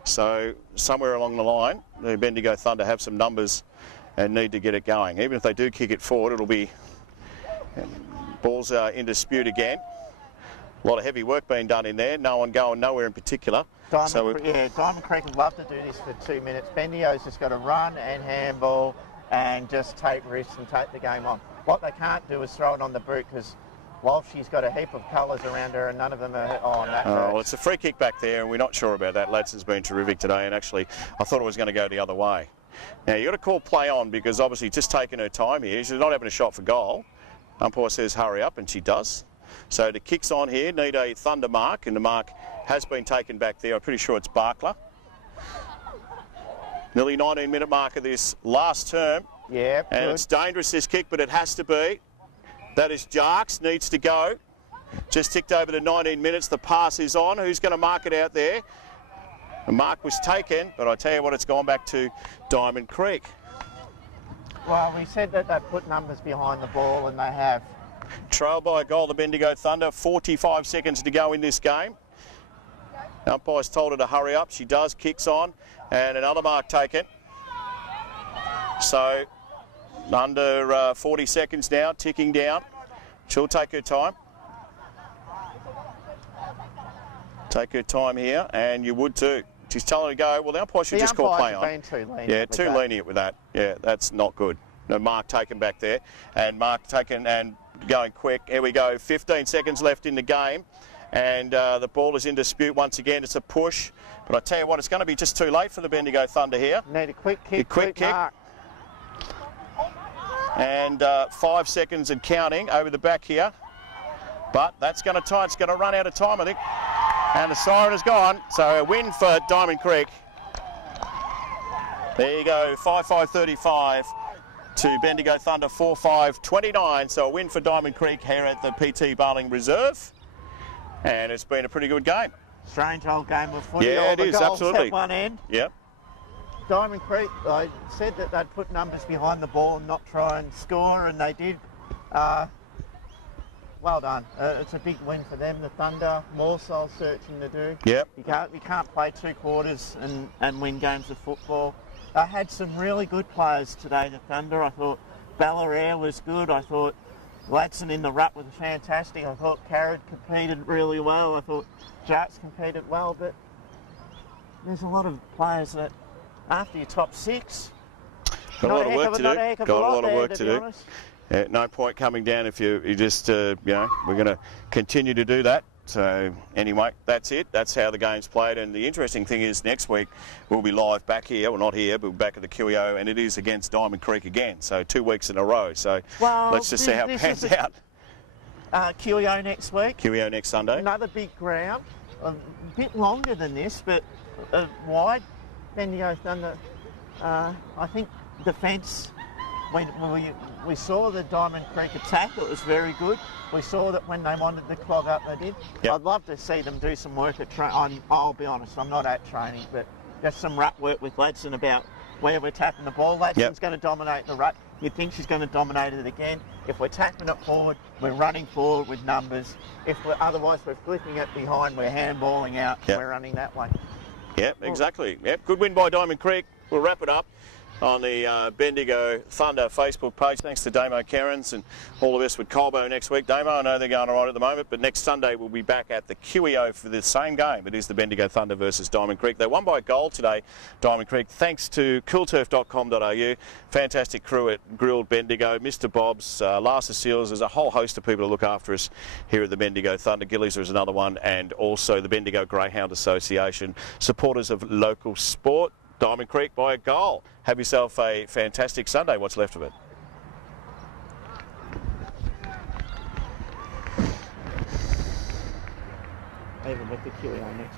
So somewhere along the line, the Bendigo Thunder have some numbers and need to get it going. Even if they do kick it forward, it'll be balls in dispute again. A lot of heavy work being done in there. No one going nowhere in particular. Diamond Creek would love to do this for 2 minutes. Bendigo's just got to run and handball and just take risks and take the game on. What they can't do is throw it on the boot because while she's got a heap of colours around her and none of them are on that. Well, it's a free kick back there and we're not sure about that. Ladson's been terrific today and actually I thought it was going to go the other way. Now you've got to call play on because obviously just taking her time here. She's not having a shot for goal. Umpire says hurry up and she does. So the kicks on here need a Thunder mark and the mark has been taken back there. I'm pretty sure it's Barkler. Nearly 19-minute mark of this last term. Yeah, and good. It's dangerous this kick but it has to be. That is Jarks, needs to go. Just ticked over to 19 minutes. The pass is on. Who's going to mark it out there? The mark was taken, but I tell you what, it's gone back to Diamond Creek. Well, we said that they put numbers behind the ball, and they have. Trail by a goal, the Bendigo Thunder. 45 seconds to go in this game. Umpire's told her to hurry up. She does, kicks on, and another mark taken. So under 40 seconds now, ticking down. She'll take her time. Take her time here, and you would too. She's telling her to go. Well, the umpire should just call play on. Been too lenient. Yeah, too lenient with that. Yeah, that's not good. No, Mark taken back there, and Mark taken and going quick. Here we go. 15 seconds left in the game, and the ball is in dispute once again. It's a push, but I tell you what, it's going to be just too late for the Bendigo Thunder here. Need a quick kick. A quick kick. Mark. And 5 seconds and counting over the back here, but that's going to tie. It's going to run out of time, I think. And the siren is gone, so a win for Diamond Creek. There you go, 5-5-35 to Bendigo Thunder 4-5-29. So a win for Diamond Creek here at the PT Barling Reserve. And it's been a pretty good game. Strange old game of footy. Yeah, All it the is, goals absolutely. At one end. Yep. Diamond Creek, I said that they'd put numbers behind the ball and not try and score, and they did. Well done. It's a big win for them. The Thunder, more soul searching to do. Yep. You can't play 2 quarters and win games of football. They had some really good players today, the Thunder. I thought Ballarat was good. I thought Ladson in the ruck was fantastic. I thought Carrad competed really well. I thought Jarts competed well, but there's a lot of players that after your top 6, Got a lot of work to do. Not a heck of Got a lot lot of there, work to to be do. honest. No point coming down if you just, you know, we're going to continue to do that. So anyway, that's it. That's how the game's played. And the interesting thing is next week we'll be live back here. Well, not here, but back at the QEO, and it is against Diamond Creek again. So 2 weeks in a row. So let's just see how it pans out. QEO next week. QEO next Sunday. Another big ground. A bit longer than this, but wide. Bendigo Thunder, I think defence, we saw the Diamond Creek attack. It was very good. We saw that when they wanted to clog up, they did. Yep. I'd love to see them do some work at training. I'll be honest, I'm not at training, but just some ruck work with Ladson about where we're tapping the ball. Ladson's going to dominate the ruck. You'd think she's going to dominate it again. If we're tapping it forward, we're running forward with numbers. Otherwise, we're flipping it behind, we're handballing out, Yep. we're running that way. Yep, exactly. Yep, good win by Diamond Creek. We'll wrap it up on the Bendigo Thunder Facebook page. Thanks to Damo Cairns and all of us with Colbo next week. Damo, I know they're going all right at the moment, but next Sunday we'll be back at the QEO for the same game. It is the Bendigo Thunder versus Diamond Creek. They won by a goal today, Diamond Creek, thanks to coolturf.com.au. Fantastic crew at Grilled Bendigo, Mr. Bob's, Larsa Seals. There's a whole host of people to look after us here at the Bendigo Thunder. Gillies is another one, and also the Bendigo Greyhound Association, supporters of local sport. Diamond Creek by a goal. Have yourself a fantastic Sunday, what's left of it. Even with the QEO next